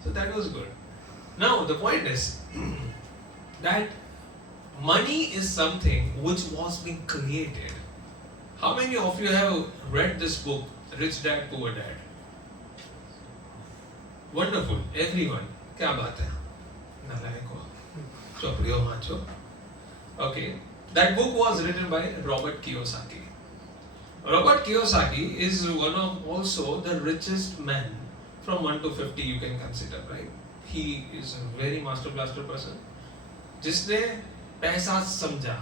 So that was good. Now the point is that money is something which was being created. How many of you have read this book, Rich Dad, Poor Dad? Wonderful, everyone. क्या बात है? नालायको. चोपड़ियों वाँचो. Okay, that book was written by Robert Kiyosaki. Robert Kiyosaki is one of also the richest men from 1 to 50 you can consider, right? He is a very master blaster person. जिसने पैसा समझा,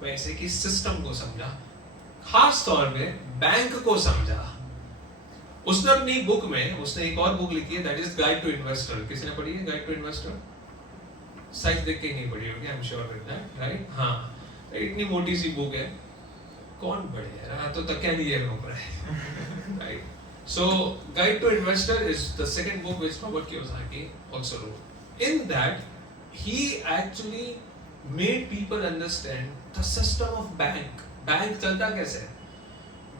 पैसे की system को समझा, खास तौर पे बैंक को समझा. उसने अपनी बुक में उसने एक और बुक लिखी है, that is guide to investor. किसी ने पढ़ी है गाइड टू इन्वेस्टर? साइज देख के नहीं पढ़ी होगी, I am sure with that, right? हाँ, इतनी मोटी सी बुक है, कौन पढ़े यार? हाँ, तो तकिया लिए ऊपर है, right? So Guide to Investor is the second book which Robert Kiyosaki also wrote. In that, he actually made people understand the system of bank. Bank चलता कैसे है?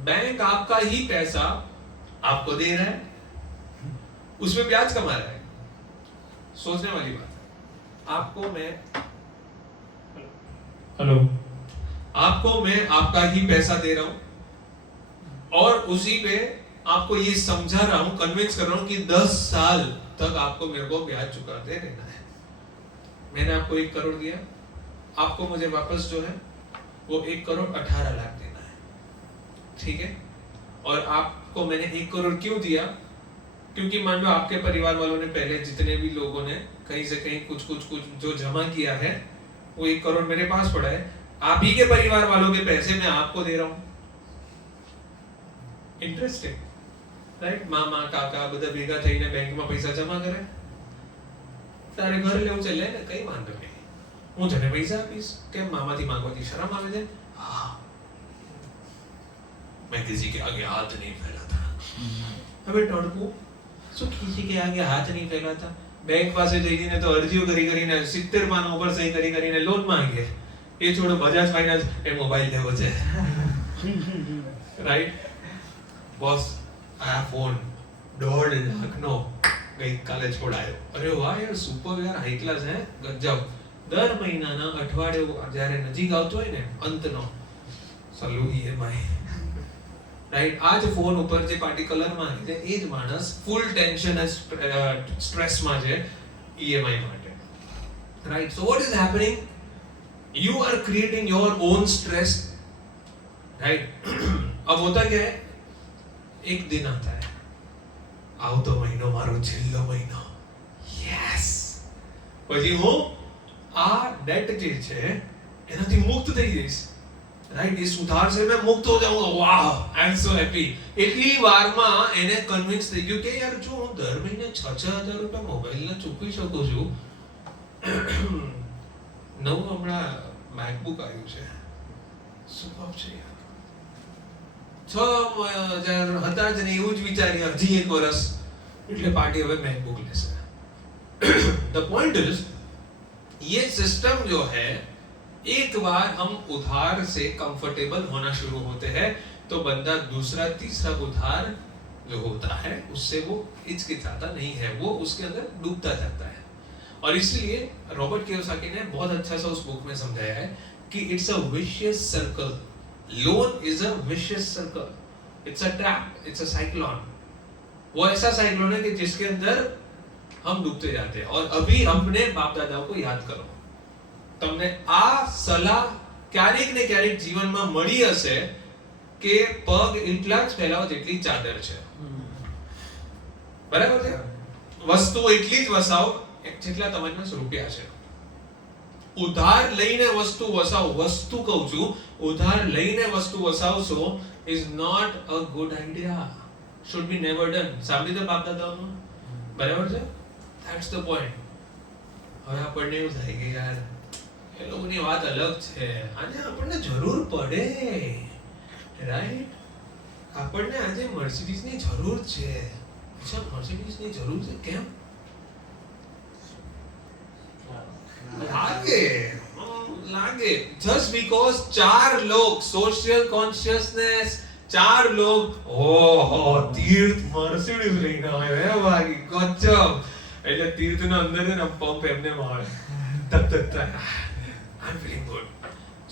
बैंक आपका ही पैसा आपको दे रहा है, उसमें ब्याज कमा रहा है. सोचने वाली बात है. आपको मैं आपका ही पैसा दे रहा हूं और उसी पे आपको ये समझा रहा हूं, कन्विंस कर रहा हूं कि 10 साल तक आपको मेरे को ब्याज चुकाते रहना है. मैंने आपको 1 करोड़ दिया, आपको मुझे वापस जो है वो 1 करोड़ 18 लाख देना है. ठीक है? और आपको मैंने 1 करोड़ क्यों दिया? क्योंकि मान लो आपके परिवार वालों ने पहले जितने भी लोगों ने कहीं से कहीं कुछ जो जमा किया है, वो 1 करोड़ मेरे पास पड़ा है. आप ही के परिवार वालों के पैसे मैं आपको दे रहा हूं. Interesting, right? मामा काका બધા ભેગા થઈને બેંકમાં પૈસા જમા કરે. તારે ઘર લેવું છે, લે ને, કઈ વાંધો નહીં, હું તને પૈસા આપીશ. કેમ મામાથી માંગવાથી શરમ આવે છે? હા, मैं किसी के आगे हाथ नहीं फैलाता. હવે ટણકું શું किसी के आगे हाथ नहीं फैलाता? બેંક પાસે જઈને તો અરજીઓ કરીને 70 પાના ઉપર સહી કરીને લોન માંગે. એ છોડો, બજાજ ફાઇનાન્સ એ મોબાઈલ લેવો છે, રાઈટ? બોસ આ ફોન 1.5 લાખનો ગઈકાલે છોડાયો. અરે વાહ યાર, સુપર યાર, હાઈ ક્લાસ હે, ગજબ. દર મહિનાના અઠવાડિયે જ્યારે નજીક આવતો હોય ને અંતનો, સલુ EMI, રાઈટ? આ જ ફોન ઉપર જે પાર્ટિક્યુલર માંગે છે એ જ માણસ ફૂલ ટેન્શન સ્ટ્રેસમાં છે EMI માટે, right? So what is happening? You are creating your own stress, right? अब होता क्या है, एक दिन आता है, આવતો મહિનો મારો છેલ્લો મહિનો, યસ, પછી હું આ ડેટ જે છે એનાથી મુક્ત થઈ જઈશ, રાઈટ? એ સુધાર છે, મેં મુક્ત હો જાઉંગા. વાહ, આઈ એમ સો હેપી. એટલી વારમાં એને કન્વિન્સ થઈ ગયું કે યાર જો હું દર મહિને 6,000 રૂપિયા મોબાઈલના ચૂકવી શકું છું, નવું હમણાં MacBook આવ્યું છે, સુપર છે યાર. 6,000 હતા જ નહીં એવું જ વિચારી, હજી 1 વર્ષ એટલે પાર્ટી હવે MacBook લેશે. ધ पॉइंट इज ये सिस्टम जो है, एक बार हम उधार से कंफर्टेबल होना शुरू होते हैं तो बंदा दूसरा तीसरा उधार जो होता है उससे वो हिचकिचाता नहीं है, वो उसके अंदर डूबता जाता है. और इसलिए रॉबर्ट कियोसाकी ने बहुत अच्छा सा उस बुक में समझाया है कि it's a vicious circle. Loan is a vicious circle, it's a trap, it's a cyclone. वो ऐसा साइक्लोन है कि जिसके अंदर हम डूबते जाते हैं। और अभी अपने बाप दादाओं को याद करो, તમને આ સલાહ ક્યારેક ને ક્યારેક જીવનમાં મળી હશે કે પગ એટલા જ ફેલાવો જેટલી ચાદર છે, બરાબર છે? વસ્તુ એટલી જ વસાવો જેટલા તમારી પાસે રૂપિયા છે. ઉધાર લઈને વસ્તુ વસાવો, વસ્તુ કહું છું, ઉધાર લઈને વસ્તુ વસાવશો is not a good idea, should be never done. સાંભળી તો બાપ દાદાઓનું, બરાબર છે? That's the point. હવે આપણને એવું થાય કે યાર એ લોકોની વાત અલગ છે, આજે આપણને જરૂર પડે, રાઈટ? આપણને આજે મર્સિડીઝની જરૂર છે. અચ્છા, મર્સિડીઝની જરૂર છે કેમ? लागे just because 4 लोग social consciousness, 4 लोग ओहो तीर्थ मर्सिडीज લઈને આવ્યો હે ભાઈ, ગજબ. એટલે તીર્થના અંદર ને પંપ એમને મારે તક તક I'm feeling good.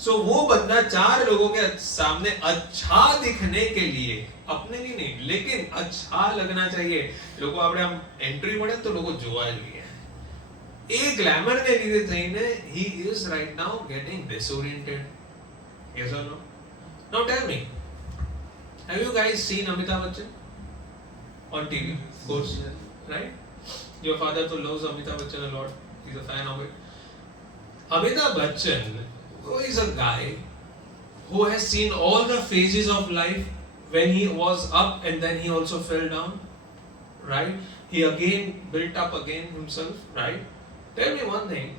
So वो बंदा 4 लोगों के सामने अच्छा दिखने के लिए, अपने लिए नहीं लेकिन अच्छा लगना चाहिए, लोगों આપણે આમ એન્ટ્રી મળે તો લોકો જોવા જોઈએ, એ ગ્લેમર ને લીધે થઈને he is right now getting disoriented. Yes or no? Now tell me, have you guys seen Amitabh Bachchan on TV? Of course, right? Your father to loves Amitabh Bachchan a lot. He's a fan of it. Amitabh Bachchan, who is a guy who has seen all the phases of life, when he was up and then he also fell down, right? He again built up again himself, right? Tell me one thing,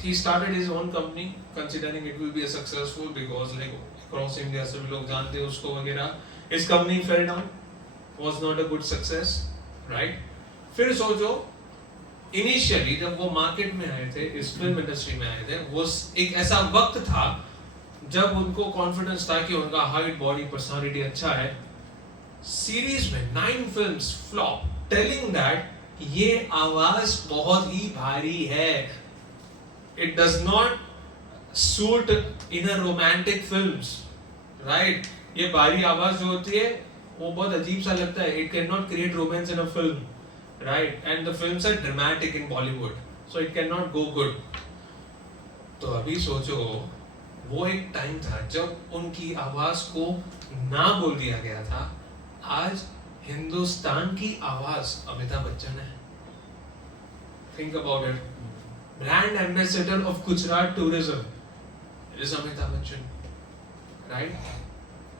he started his own company considering it will be a successful because like across India सभी लोग जानते हैं उसको वगैरह. His company fell down, was not a good success, right? फिर सोचो initially जब वो मार्केट में आए थे, इस फिल्म इंडस्ट्री में आए थे, वो एक ऐसा वक्त था जब उनको कॉन्फिडेंस था कि उनका हाइट, बॉडी, पर्सनालिटी अच्छा है. सीरीज में 9 फिल्म्स फ्लॉप, टेलिंग दैट ये आवाज बहुत ही भारी है, it does not suit in a romantic films, right? ये भारी आवाज जो होती है वो बहुत अजीब सा लगता है, it can not create romance in a film, right? And the films are dramatic in Bollywood, so it can not go good. तो अभी सोचो वो एक टाइम था जब उनकी आवाज को ना बोल दिया गया था. आज हिंदुस्तान की आवाज अमिताभ बच्चन है. Think about it. Brand ambassador of Gujarat tourism is Amitabh Bachchan, right?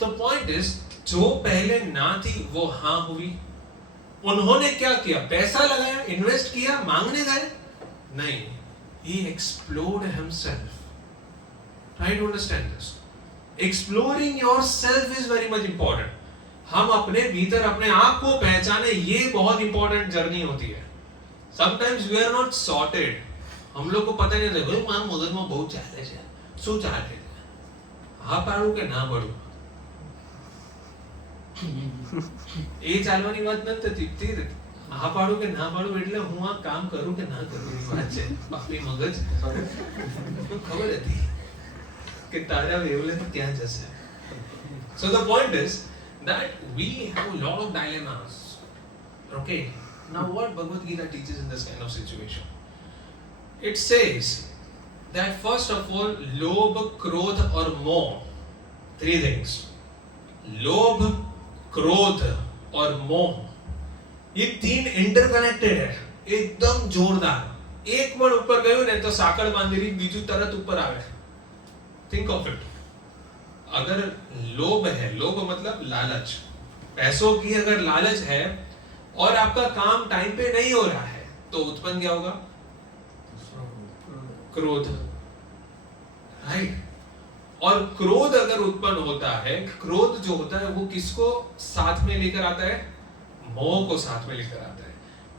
The point is, जो पहले ना थी वो हाँ हुई. उन्होंने क्या किया? पैसा लगाया, इन्वेस्ट किया, मांगने गए? नहीं. He explored himself. Try to understand this. Exploring yourself is very much important. हम अपने भीतर अपने आप को पहचाने, ये बहुत इंपॉर्टेंट जर्नी होती है. Sometimes we are not sorted. हम लोग को पता नहीं रहता भाई मां मगज में बहुत चाले છે, શું ચાલે છે, હા પાડું કે ના પાડું, એ ચાલવાની વાત નથી. હા પાડું કે ના પાડું એટલે હું આ કામ કરું કે ના કરું એ વાત છે. બાપી મગજ ખબર હતી કે તારા વેવલેન્થ ક્યાં જશે. So the point is that we have a lot of dilemmas. Okay, now what Bhagavad Gita teaches in this kind of situation? It says that first of all, lobh, krodh और मोह, 3 things. लोभ, क्रोध और मोह, ये 3 interconnected है, एकदम जोरदार. एक પણ ઉપર ગયું ને તો સાકળ બાંધેલી બીજું તરત ઉપર આવે. Think of it. अगर लोभ है, लोभ मतलब लालच, पैसों की अगर लालच है और आपका काम टाइम पे नहीं हो रहा है तो उत्पन्न क्या होगा? क्रोध, राइट? और क्रोध अगर उत्पन्न होता है, क्रोध जो होता है वो किसको साथ में लेकर आता है? मोह को साथ में लेकर आता है.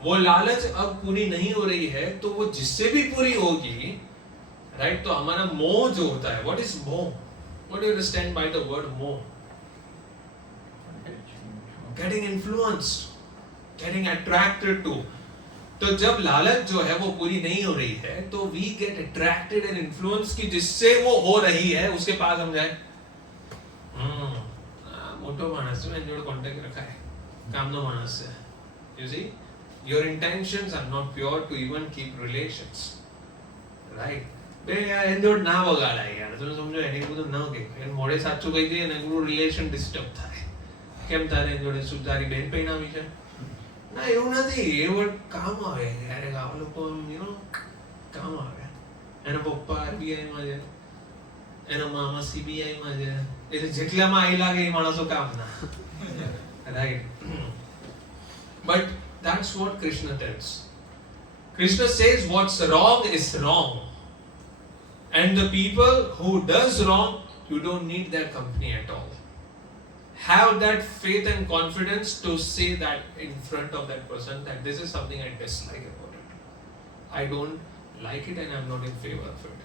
वो लालच अब पूरी नहीं हो रही है तो वो जिससे भी पूरी होगी, राइट? तो हमारा मोह जो होता है, व्हाट इज मोह? What do you understand by the word moh? Getting influenced, getting attracted to. तो जब लालच जो है वो पूरी नहीं हो रही है तो we get attracted and influenced कि जिससे वो हो रही है उसके पास हम जाए. મોટો માણસ છે, એની જોડે કોન્ટેક્ટ રખાય, કામનો માણસ છે, You see, your intentions are not pure to even keep relations, right? બે યાર એની જોડે ના વગાડાય યાર, તમે સમજો, એને બધું ન કહે, એને મોડે સાચું કહી દઈએ ને એનું રિલેશન ડિસ્ટર્બ થાય. કેમ તારે એની જોડે શું તારી બેન પૈણાવી છે? ના, એવું નથી, એ વર્ડ કામ આવે યાર, આ લોકો કામ આવે. એના પપ્પા RBI માં છે, એના મામા CBI માં છે, એટલે જેટલામાં આઈ લાગે એ માણસો કામના, right? But that's what Krishna tells. Krishna says what's wrong is wrong, and the people who does wrong, you don't need their company at all. Have that faith and confidence to say that in front of that person that this is something I dislike about it. I don't like it and I'm not in favor of it.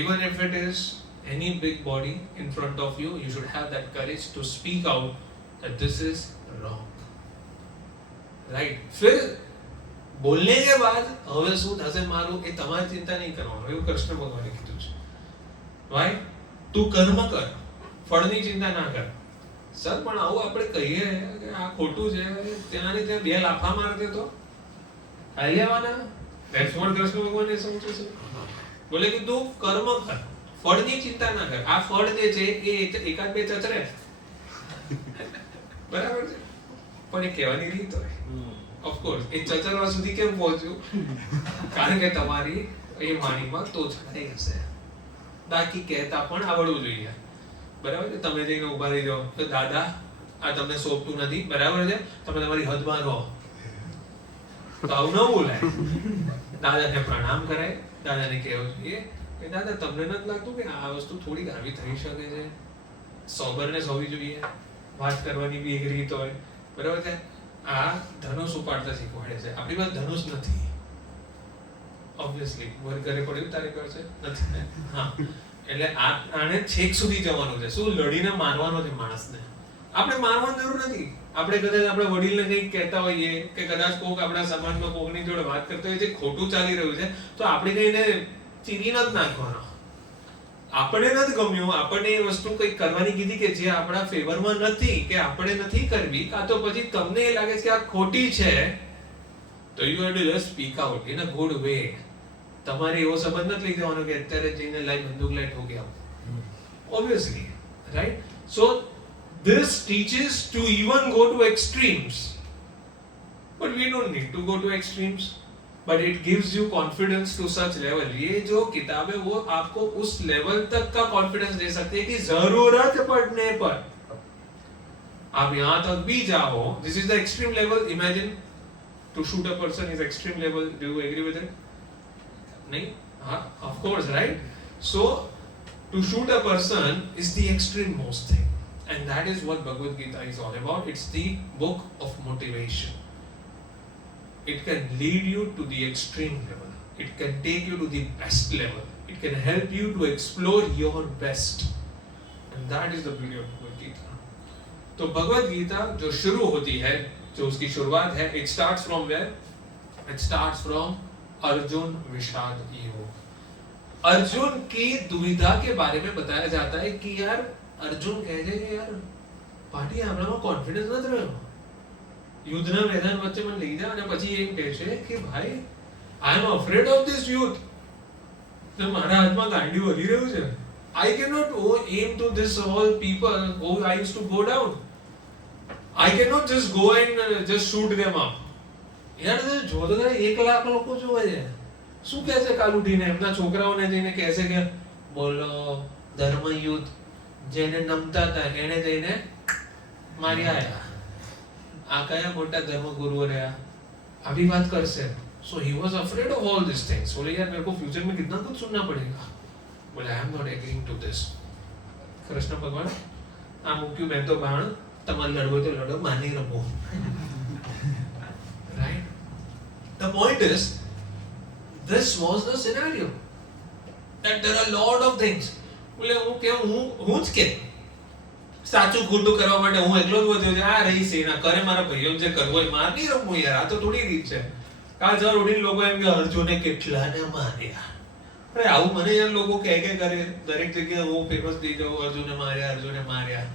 Even if it is any big body in front of you, you should have that courage to speak out that this is wrong. Right? फिर बोलने के बाद હવે શું થશે મારું એ તમારી ચિંતા નહીં કરવાનું, એવું કૃષ્ણ ભગવાને કીધું છે. Why? તું કર્મ કર, ફળની ચિંતા ના કર. સર પણ આવું આપણે કહીએ કે આ ખોટું છે, ત્યાં ને ત્યાં બે લાફા મારતે તો ખાઈ લેવાના. That's what કૃષ્ણ ભગવાને સમજે છે. બોલે કે તું કર્મ કર, ફળની ચિંતા ના કર. આ ફળ જે છે એ એકાદ બે ચચરે, બરાબર છે, પણ એ કહેવાની રીત હોય. ઓફકોર્સ એ ચચરવા સુધી કેમ પહોંચ્યું? કારણ કે તમારી એ વાણીમાં તોછડાઈ હશે. બાકી કહેતા પણ આવડવું જોઈએ, બરાબર છે. તમે જઈને ઉભા રહી જાઓ તો દાદા આ તમને સોંપતું નથી, બરાબર છે, તમે તમારી હદમાં રહો, તો આવું ન બોલાય. દાદાને પ્રણામ કરાય, દાદાને કહેવું જોઈએ કે દાદા તમને નથી લાગતું કે આ વસ્તુ થોડીક આવી થઈ શકે છે? સોબરનેસ હોવી જોઈએ, વાત કરવાની બી એક રીત હોય, બરાબર છે. આ ધનુષ ઉપાડતા શીખવાડે છે. આપણી પાસે ધનુષ નથી, ઓબ્વિયસલી. ઘરે પડ્યું તારે કરશે નથી, હા. એટલે આને છેક સુધી જવાનું છે. શું? લડીને મારવાનો છે માણસને. આપણે મારવાની જરૂર નથી. આપણે કદાચ આપણા વડીલને કંઈક કહેતા હોઈએ કે કદાચ કોક આપણા સમાજમાં કોકની જોડે વાત કરતો હોય જે ખોટું ચાલી રહ્યું છે, તો આપણે કહીને ચીરીને જ નાખવાનો. આપણે નથી ગમ્યું, આપણને એ વસ્તુ કંઈક કરવાની કીધી કે જે આપણા ફેવરમાં નથી, કે આપણે નથી કરવી, કાં તો પછી તમને એ લાગે છે કે આ ખોટી છે, તો you have to just speak out in a good way. તમારે એવો સંબંધ નથી લઈ જવાનો કે અત્યારે જઈને લાઈ બંદૂક લાઈ ઠોકી આવો, obviously, right? So this teaches to even go to extremes, but we don't need to go to extremes, but it gives you confidence to such level. ये जो किताब है वो आपको उस लेवल तक का कॉन्फिडेंस दे सकती है कि जरूरत पड़ने पर आप यहाँ तक भी जाओ. This is the extreme level. Imagine to shoot a person is extreme level. Do you agree with it? नहीं? हाँ, of course, right? So to shoot a person is the extreme most thing, and that is what Bhagavad Gita is all about. It's the book of motivation. It can lead you to the extreme level. It can take you to the best level. It can help you to explore your best. And that is the beauty of Bhagavad Gita. तो भगवद गीता जो शुरू होती है, जो उसकी शुरुआत है, it starts from where? It starts from Arjun विषाद योग. अर्जुन की दुविधा के बारे में बताया जाता है कि यार अर्जुन कहे છે કે યાર પાટી આપણામાં કોન્ફિડન્સ નથી રહ્યો, યુદ્ધના મેદાન વચ્ચે મને લઈ જા, અને પછી એમ કહે છે કે ભાઈ આઈ એમ અફ્રેડ ઓફ ધીસ યુથ. તો મારા હાથમાં ગાંડિયું હલી રહ્યું છે. I cannot aim to this all people who I used to go down. I cannot just go and just shoot them up. યાર જો તો 1 લાખ લોકો જોવે છે, શું કહે છે કાલ ઉઠીને એમના છોકરાઓને જઈને કહે છે કે બોલો ધર્મ યુદ્ધ, જેને નમતા હતા એને જઈને મારી આયા, આ કયા મોટા ધર્મ ગુરુ રહ્યા, આવી વાત કરશે. So he was afraid of all these things. बोले यार मेरे को फ्यूचर में कितना कुछ सुनना पड़ेगा. बोले I am not agreeing to this. Krishna भगवान आ मुक्યું મેં તો બાણ, તમારે લડવો તો લડો, માની રમો. Right? The point is, this was the scenario. That there are a lot of things. બોલે હું કે હું જ કે સાચું ખોટું કરવા માટે હું એકલો જ વધ્યો છે, આ રહી છે ના કરે મારા ભાઈઓ જે કરવો હોય, માર નહીં રમવું યાર, આ તો થોડી રીત છે. કાલ જર ઉડીને લોકો એમ કે અર્જુને કેટલાને માર્યા. અરે આવું મને યાર લોકો કહે કે કરે દરેક જગ્યાએ હું ફેમસ થઈ જાઉં, અર્જુને માર્યા.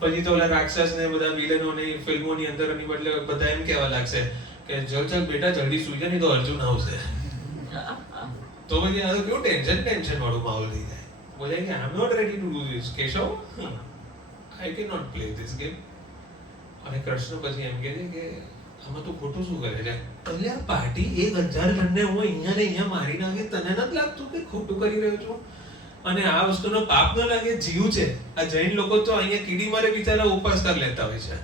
પછી તો ઓલા રાક્ષસ ને બધા વિલનો ની ફિલ્મોની અંદર ની બદલે બધા એમ કહેવા લાગશે કે ચલ બેટા જલ્દી સુઈ જા નહીં તો અર્જુન આવશે. તો પછી આ તો કેવું ટેન્શન વાળું માહોલ થઈ જાય. બોલે કે I am not ready to do this Keshav, I can not play this game. અને કૃષ્ણ પછી એમ કહે છે કે આમાં તું ખોટું શું કરે છે? એટલે આ પાર્ટી 1000 જણને હું અહીંયા ને અહીંયા મારી નાખી, તને નથી લાગતું કે ખોટું કરી રહ્યો છું? અને આ વસ્તુનો પાપ ન લાગે, જીવ છે. આ જૈન લોકો તો અહીંયા કીડી મારે બિચારા ઉપવાસ કરી લેતા હોય છે.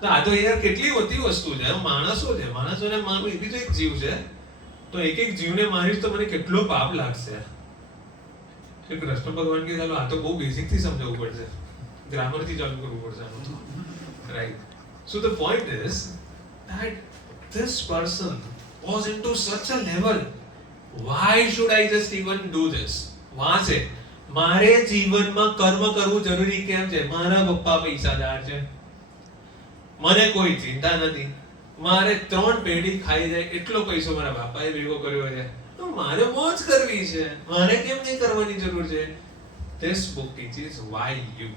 તો આ તો યાર કેટલી મોટી વસ્તુ છે. માણસો છે, માણસોને મારવું એ બી તો એક જીવ છે. તો એક જીવને મારીશ તો મને કેટલો પાપ લાગશે. કે કૃષ્ણ ભગવાન કે ચાલો આ તો બહુ બેઝિક થી સમજવું પડશે, ગ્રામર થી ચાલુ કરવું પડશે આનું તો, right? So the point is that this person was into such a level. Why should I just even do this? वहां से મારે જીવનમાં કર્મ કરવું જરૂરી કેમ છે? મારા પપ્પા પૈસાદાર છે, મને કોઈ ચિંતા નથી. મારે 3 પેઢી ખાઈ જાય એટલો પૈસો મારા બાપાએ ભેગો કર્યો છે, તો મારે મોજ કરવી છે. મારે કેમ નહીં કરવાની જરૂર છે? This book teaches why you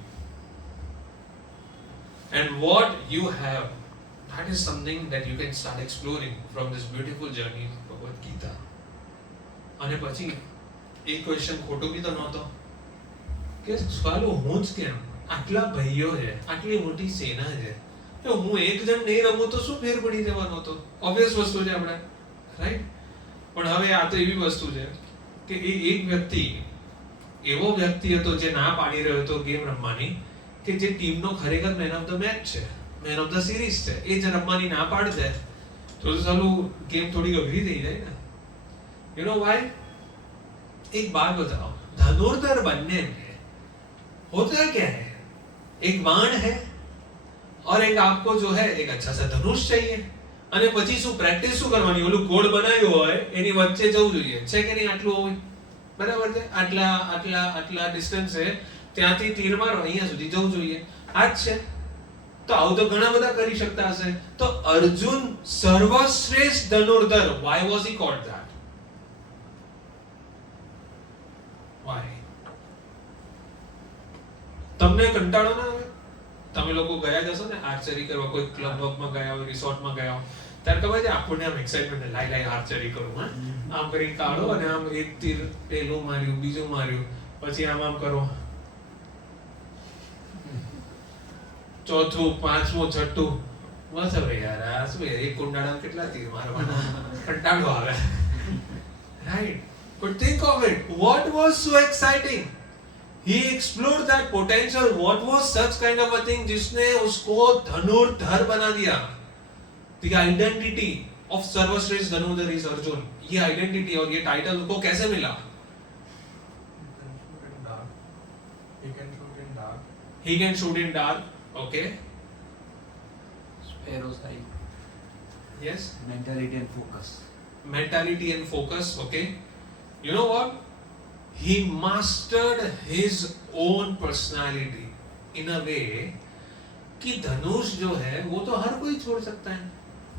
and what you have. That is something that you can start exploring from this beautiful journey of Bhagavad Gita. અને પછી એક ક્વેશ્ચન ખોટો બી તો નહોતો કે સાલું હું જ કેમ? આટલા ભાઈઓ છે, આટલી મોટી સેના છે, તો હું એક જણ નહીં રમું તો શું ફેર પડી જવાનો હતો? ઓબ્વિયસ વસ્તુ છે આપણે, રાઈટ? પણ હવે આ તો એવી વસ્તુ છે કે એ એક વ્યક્તિ એવો વ્યક્તિ હતો જે ના પાડી રહ્યો હતો ગેમ રમવાની, કે જે ટીમનો ખરેખર મેન ઓફ ધ મેચ છે, મેન ઓફ ધ સિરીઝ છે, એ જ રમવાની ના પાડી દે તો સાલું ગેમ થોડી અઘરી થઈ જાય ને. You know why? एक बात बताओ, धनुर्धर बनने में होता क्या है? एक बाण है और एक आपको जो है एक अच्छा सा धनुष चाहिए. અને પછી શું પ્રેક્ટિસ શું કરવાની? ઓલું કોડ બનાવ્યો હોય એની વચ્ચે જવું જોઈએ, છે કે નહીં? આટલું હોય, બરાબર છે? આટલા આટલા આટલા ડિસ્ટન્સ છે, ત્યાંથી તીર મારો અહીંયા સુધી જવું જોઈએ, આ જ છે. તો આવું તો ઘણા બધા કરી શકતા હશે. તો અર્જુન સર્વશ્રેષ્ઠ ધનુર્ધર, why was he called that? Why? તમને કંટાળો ના આવે? તમે લોકો ગયા જશો ને આર્ચરી કરવા, કોઈ ક્લબ માં ગયા હોય, રિસોર્ટમાં ગયા હોય, ત્યારે ખબર છે આપણને આમ એક્સાઇટમેન્ટ લાઈ આર્ચરી કરું, હા આમ કરી કાઢો અને આમ એક તીર પેલું માર્યું, બીજું માર્યું, પછી આમ આમ કરો, ચોથું, પાંચમું, છઠ્ઠું. બસ હવે યાર આ શું એક કુંડાળામાં કેટલા તીર મારવાના? કંટાળો આવે, right? But think of it, what was so exciting? He explored that potential. What was such kind of a thing जिसने उसको धनुर्धर बना दिया? The identity of सर्वश्रेष्ठ धनुर्धर is Arjun. ये identity और ये title उसको कैसे मिला? He can shoot in dark. He can shoot in dark. Okay. Sparrow's eye. Yes. Mentality and focus. Mentality and focus. Okay. You know what? He mastered his own personality in a way कि धनुष जो है वो तो हर कोई छोड़ सकता है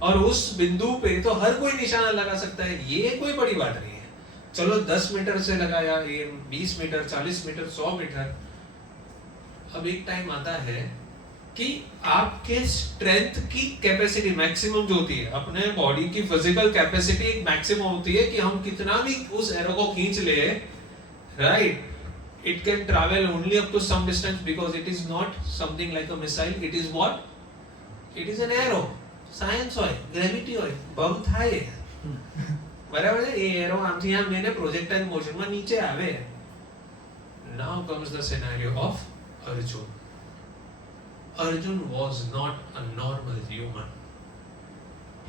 और उस बिंदु पे तो हर कोई निशाना लगा सकता है. ये कोई बड़ी बात नहीं है. चलो 10 मीटर से लगाया, 20 मीटर, 40 मीटर, 100 मीटर. अब एक टाइम आता है कि आपके स्ट्रेंथ की कैपेसिटी मैक्सिमम जो होती है, अपने बॉडी की फिजिकल कैपेसिटी एक मैक्सिमम होती है कि हम कितना भी उस एरो को खींच ले, right? It can travel only up to some distance because it is not something like a missile. It is what? It is an arrow. Science હોય, ગ્રેવિટી હોય, બમ થાય, બરાબર છે? એ એરો આમથી આમ જઈને પ્રોજેક્ટાઇલ મોશનમાં નીચે આવે. Now comes the scenario of Arjun. Arjun was not a normal human.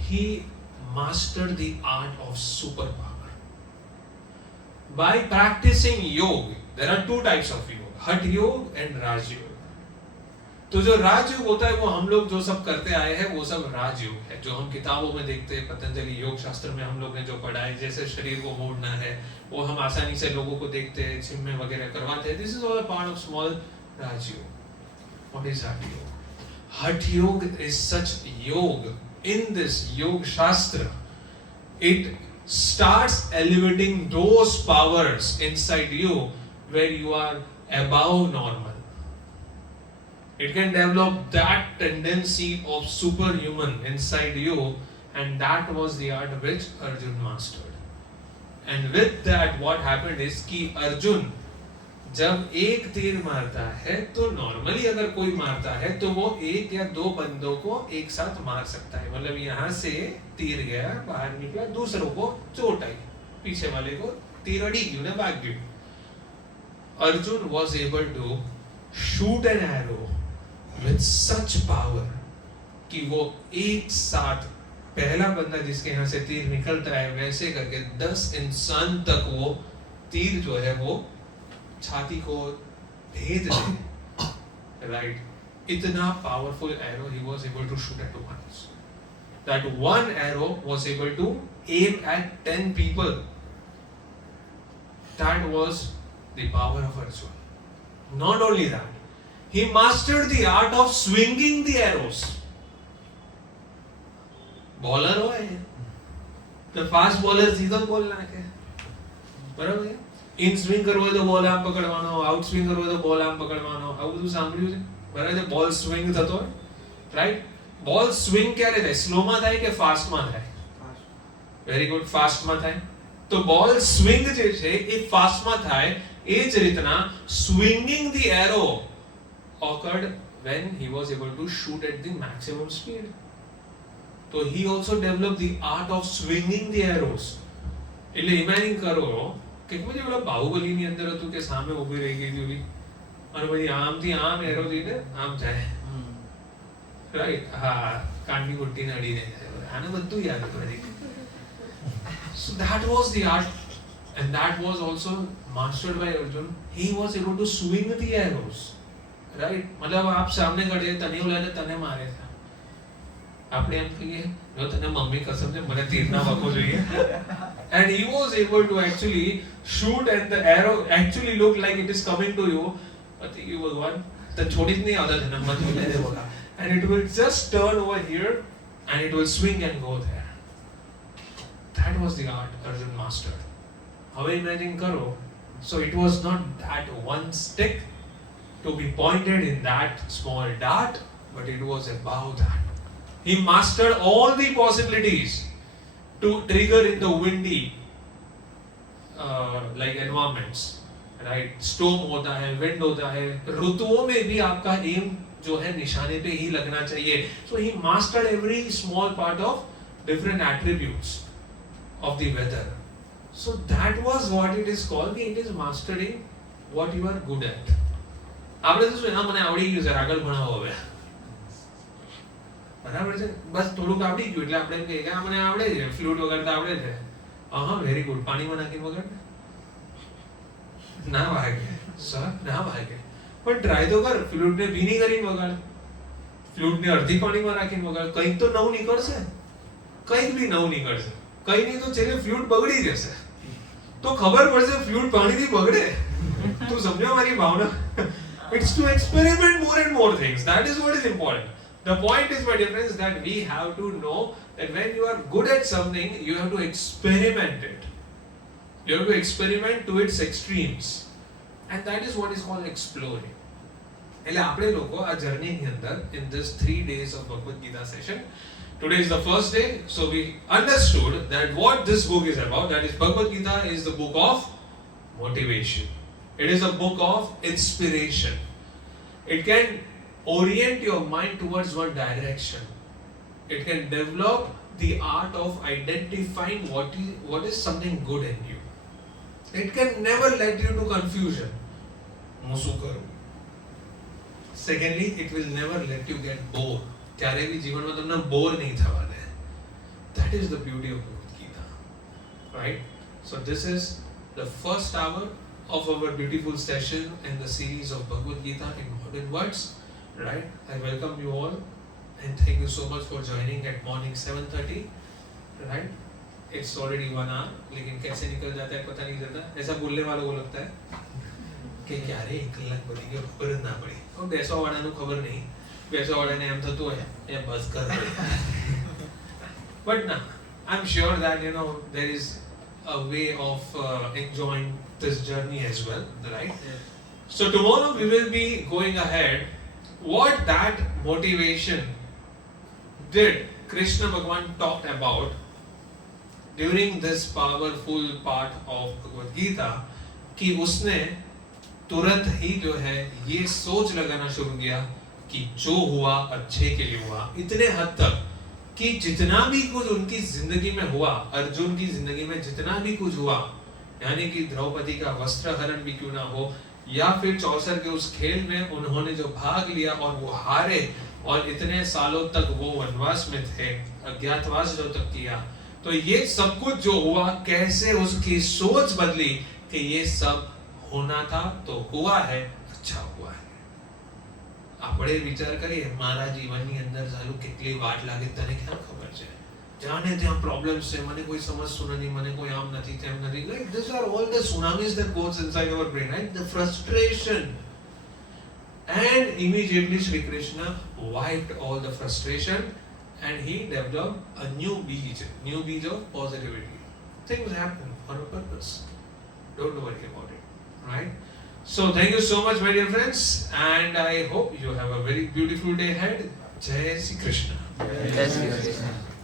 He mastered the art of superpower. By practicing yoga, there are 2 types of yoga, Hatha Yoga and Raj Yoga. तो जो राजयोग होता है वो हम लोग जो सब करते आए हैं वो सब राजयोग है, जो हम किताबों में देखते हैं. पतंजलि योग शास्त्र में हम लोग ने जो पढ़ा है, जैसे शरीर को मोड़ना है, वो हम आसानी से लोगों को देखते हैं, जिम में वगैरह करवाते हैं. This is all a part of small Rajyoga. What is Hatha Yoga? Hatha Yoga is such yoga. In this yoga shastra, it starts elevating those powers inside you where you are above normal. It can develop that tendency of superhuman inside you, and that was the art which Arjun mastered. And with that, what happened is कि अर्जुन जब एक तीर मारता है तो normally अगर कोई मारता है तो वो एक या दो बंदों को एक साथ मार सकता है, मतलब यहाँ से तीर गया बाहर निकला, दूसरों को चोट आई, पीछे वाले को तीर अड़ी गई, उन्हें भाग गई. Arjun was able to shoot an arrow with such power कि वो एक साथ पहला बंदा जिसके यहाँ से तीर निकलता है वैसे करके 10 इंसान तक वो तीर जो है वो छाती को भेद दे. राइट, इतना powerful arrow he was able to shoot at once. That one arrow was able to aim at 10 people. That was the power of Arjun. Not only that, he mastered the art of swinging the arrows. Bowler हो तो fast bowler સીધો બોલ નાખે, બરાબર છે. In swing કરવો હોય તો બોલ આમ પકડવાનો, આઉટ સ્વિંગ કરવો હોય તો બોલ આમ પકડવાનો, આવું બધું સાંભળ્યું છે, બરાબર છે. બોલ સ્વિંગ થતો હોય, રાઈટ. બોલ સ્વિંગ ક્યારે થાય? સ્લોમાં થાય કે ફાસ્ટમાં થાય? વેરી ગુડ, ફાસ્ટમાં થાય. તો બોલ સ્વિંગ જે છે એ ફાસ્ટમાં થાય. એ જ રીતના swinging the arrow occurred when he was able to shoot at the maximum speed. So he also developed the art of swinging the arrows. એટલે ઇમેજિન કરો કે કોઈ ઓલા બાહુબલીની અંદર હતું કે સામે ઊભી રહી ગઈ હતી અને પછી આમથી આમ એરો જઈને આમ જાય, રાઈટ. હા, કાનની ગુટ્ટીને અડીને જાય, આને બધું યાદ હતું. So that was the art, and that was also mastered by Arjun. He was able to swing the arrows, right. मतलब आप सामने खड़े तने उलाने तने मारे था, આપણે એમ કહીએ જો તને મમ્મી કસમ છે મને તીર ના વાગવો જોઈએ. And he was able to actually shoot and the arrow actually looked like it is coming to you. But you भगवान तो छोड़ी नहीं आता था ना मत ले दे बोला, and it will just turn over here and it will swing and go there. That was the art Arjun mastered. હવે imagine करो, so it was not that one stick to be pointed in that small dart, but it was above that. He mastered all the possibilities to trigger in the windy like environments, right. Storm होता है, wind होता है, ऋतुओं में भी आपका aim जो है निशाने पे ही लगना चाहिए. So he mastered every small part of different attributes of the weather. So that was what it is called. It is mastering what you are good at. આપણે તો શું મને આવડી ગયું સર આગળ ભણાવો હવે, બરાબર છે. બસ થોડુંક આવડી ગયું એટલે આપણે એમ કહીએ કે આ મને આવડે છે, ફ્લૂટ વગાડતા આવડે છે. હા, વેરી ગુડ. પાણીમાં નાખીને વગાડ ના વાગે સર, ના વાગે, પણ ટ્રાય તો કર. ફ્લૂટને ભીની કરીને વગાડ, ફ્લૂટને અડધી પાણીમાં નાખીને વગાડ, કંઈક તો નવું નીકળશે, કંઈક બી નવું નીકળશે. કંઈ નહીં તો છેલ્લે ફ્લૂટ બગડી જશે તો ખબર પડશે ફ્લૂટ પાણીથી બગડે. તું સમજો મારી ભાવના? It's to experiment more and more things. That is what is important. The point is, my dear friends, that we have to know that when you are good at something, you have to experiment it. You have to experiment to its extremes. And that is what is called exploring. એટલે આપણે લોકો આ જર્નીની અંદર in this 3 days of Bhagavad Gita session, today is the first day, so we understood that what this book is about. That is, Bhagavad Gita is the book of motivation. It is a book of inspiration. It can orient your mind towards one direction. It can develop the art of identifying what is something good in you. It can never let you to confusion. Musu karu. Secondly, it will never let you get bored. ક્યારે બી જીવનમાં તમને બોર નહીં થવા દે. That is the beauty of Bhagavad Gita. Right? So this is the first hour of our beautiful session in the series of Bhagavad Gita in modern words. Right? I welcome you all and thank you so much for joining at morning 7:30. Right? It's already 1 hour. लेकिन कैसे निकल जाता है पता नहीं चलता. ऐसा बोलने वालों को लगता है कि क्यारे 1 કલાક પડી ગયો ખબર જ ના પડી. और બેસવા વાળાનું ખબર નહીં. બેસવા વાળાને એમ થતું હોય એ બસ કર. But now I'm sure that there is a way of enjoying this journey as well, right? Yes. So tomorrow we will be going ahead what that motivation did Krishna Bhagwan talked about during this powerful part of Bhagavad Gita कि उसने तुरंत ही जो है ये सोच लगाना शुरू किया कि जो हुआ अच्छे के लिए हुआ, इतने हद तक कि जितना भी कुछ उनकी जिंदगी में हुआ, अर्जुन की जिंदगी में जितना भी कुछ हुआ, यानी कि द्रौपदी का वस्त्र हरण भी क्यों ना हो, या फिर चौसर के उस खेल में उन्होंने जो भाग लिया और वो हारे और इतने सालों तक वो वनवास में थे, अज्ञातवास जो तक किया, तो ये सब कुछ जो हुआ कैसे उसकी सोच बदली कि ये सब होना था तो हुआ है, अच्छा हुआ है. આપણે વિચાર કરીએ મારા જીવનની અંદર ચાલુ કેટલી વાટ લાગે તને ક્યાં ખબર છે, જાણે ત્યાં પ્રોબ્લેમ્સ છે, મને કોઈ સમજતું નથી, મને કોઈ આમ નથી તેમ નથી. Like these are all the tsunamis that goes inside our brain, right? The frustration. And immediately Shri Krishna wiped all the frustration and he developed a new beej of positivity. Things happen for a purpose. Don't worry about it, right? So thank you so much, my dear friends, and I hope you have a very beautiful day ahead. Jai Shri Krishna. Jai Shri Krishna.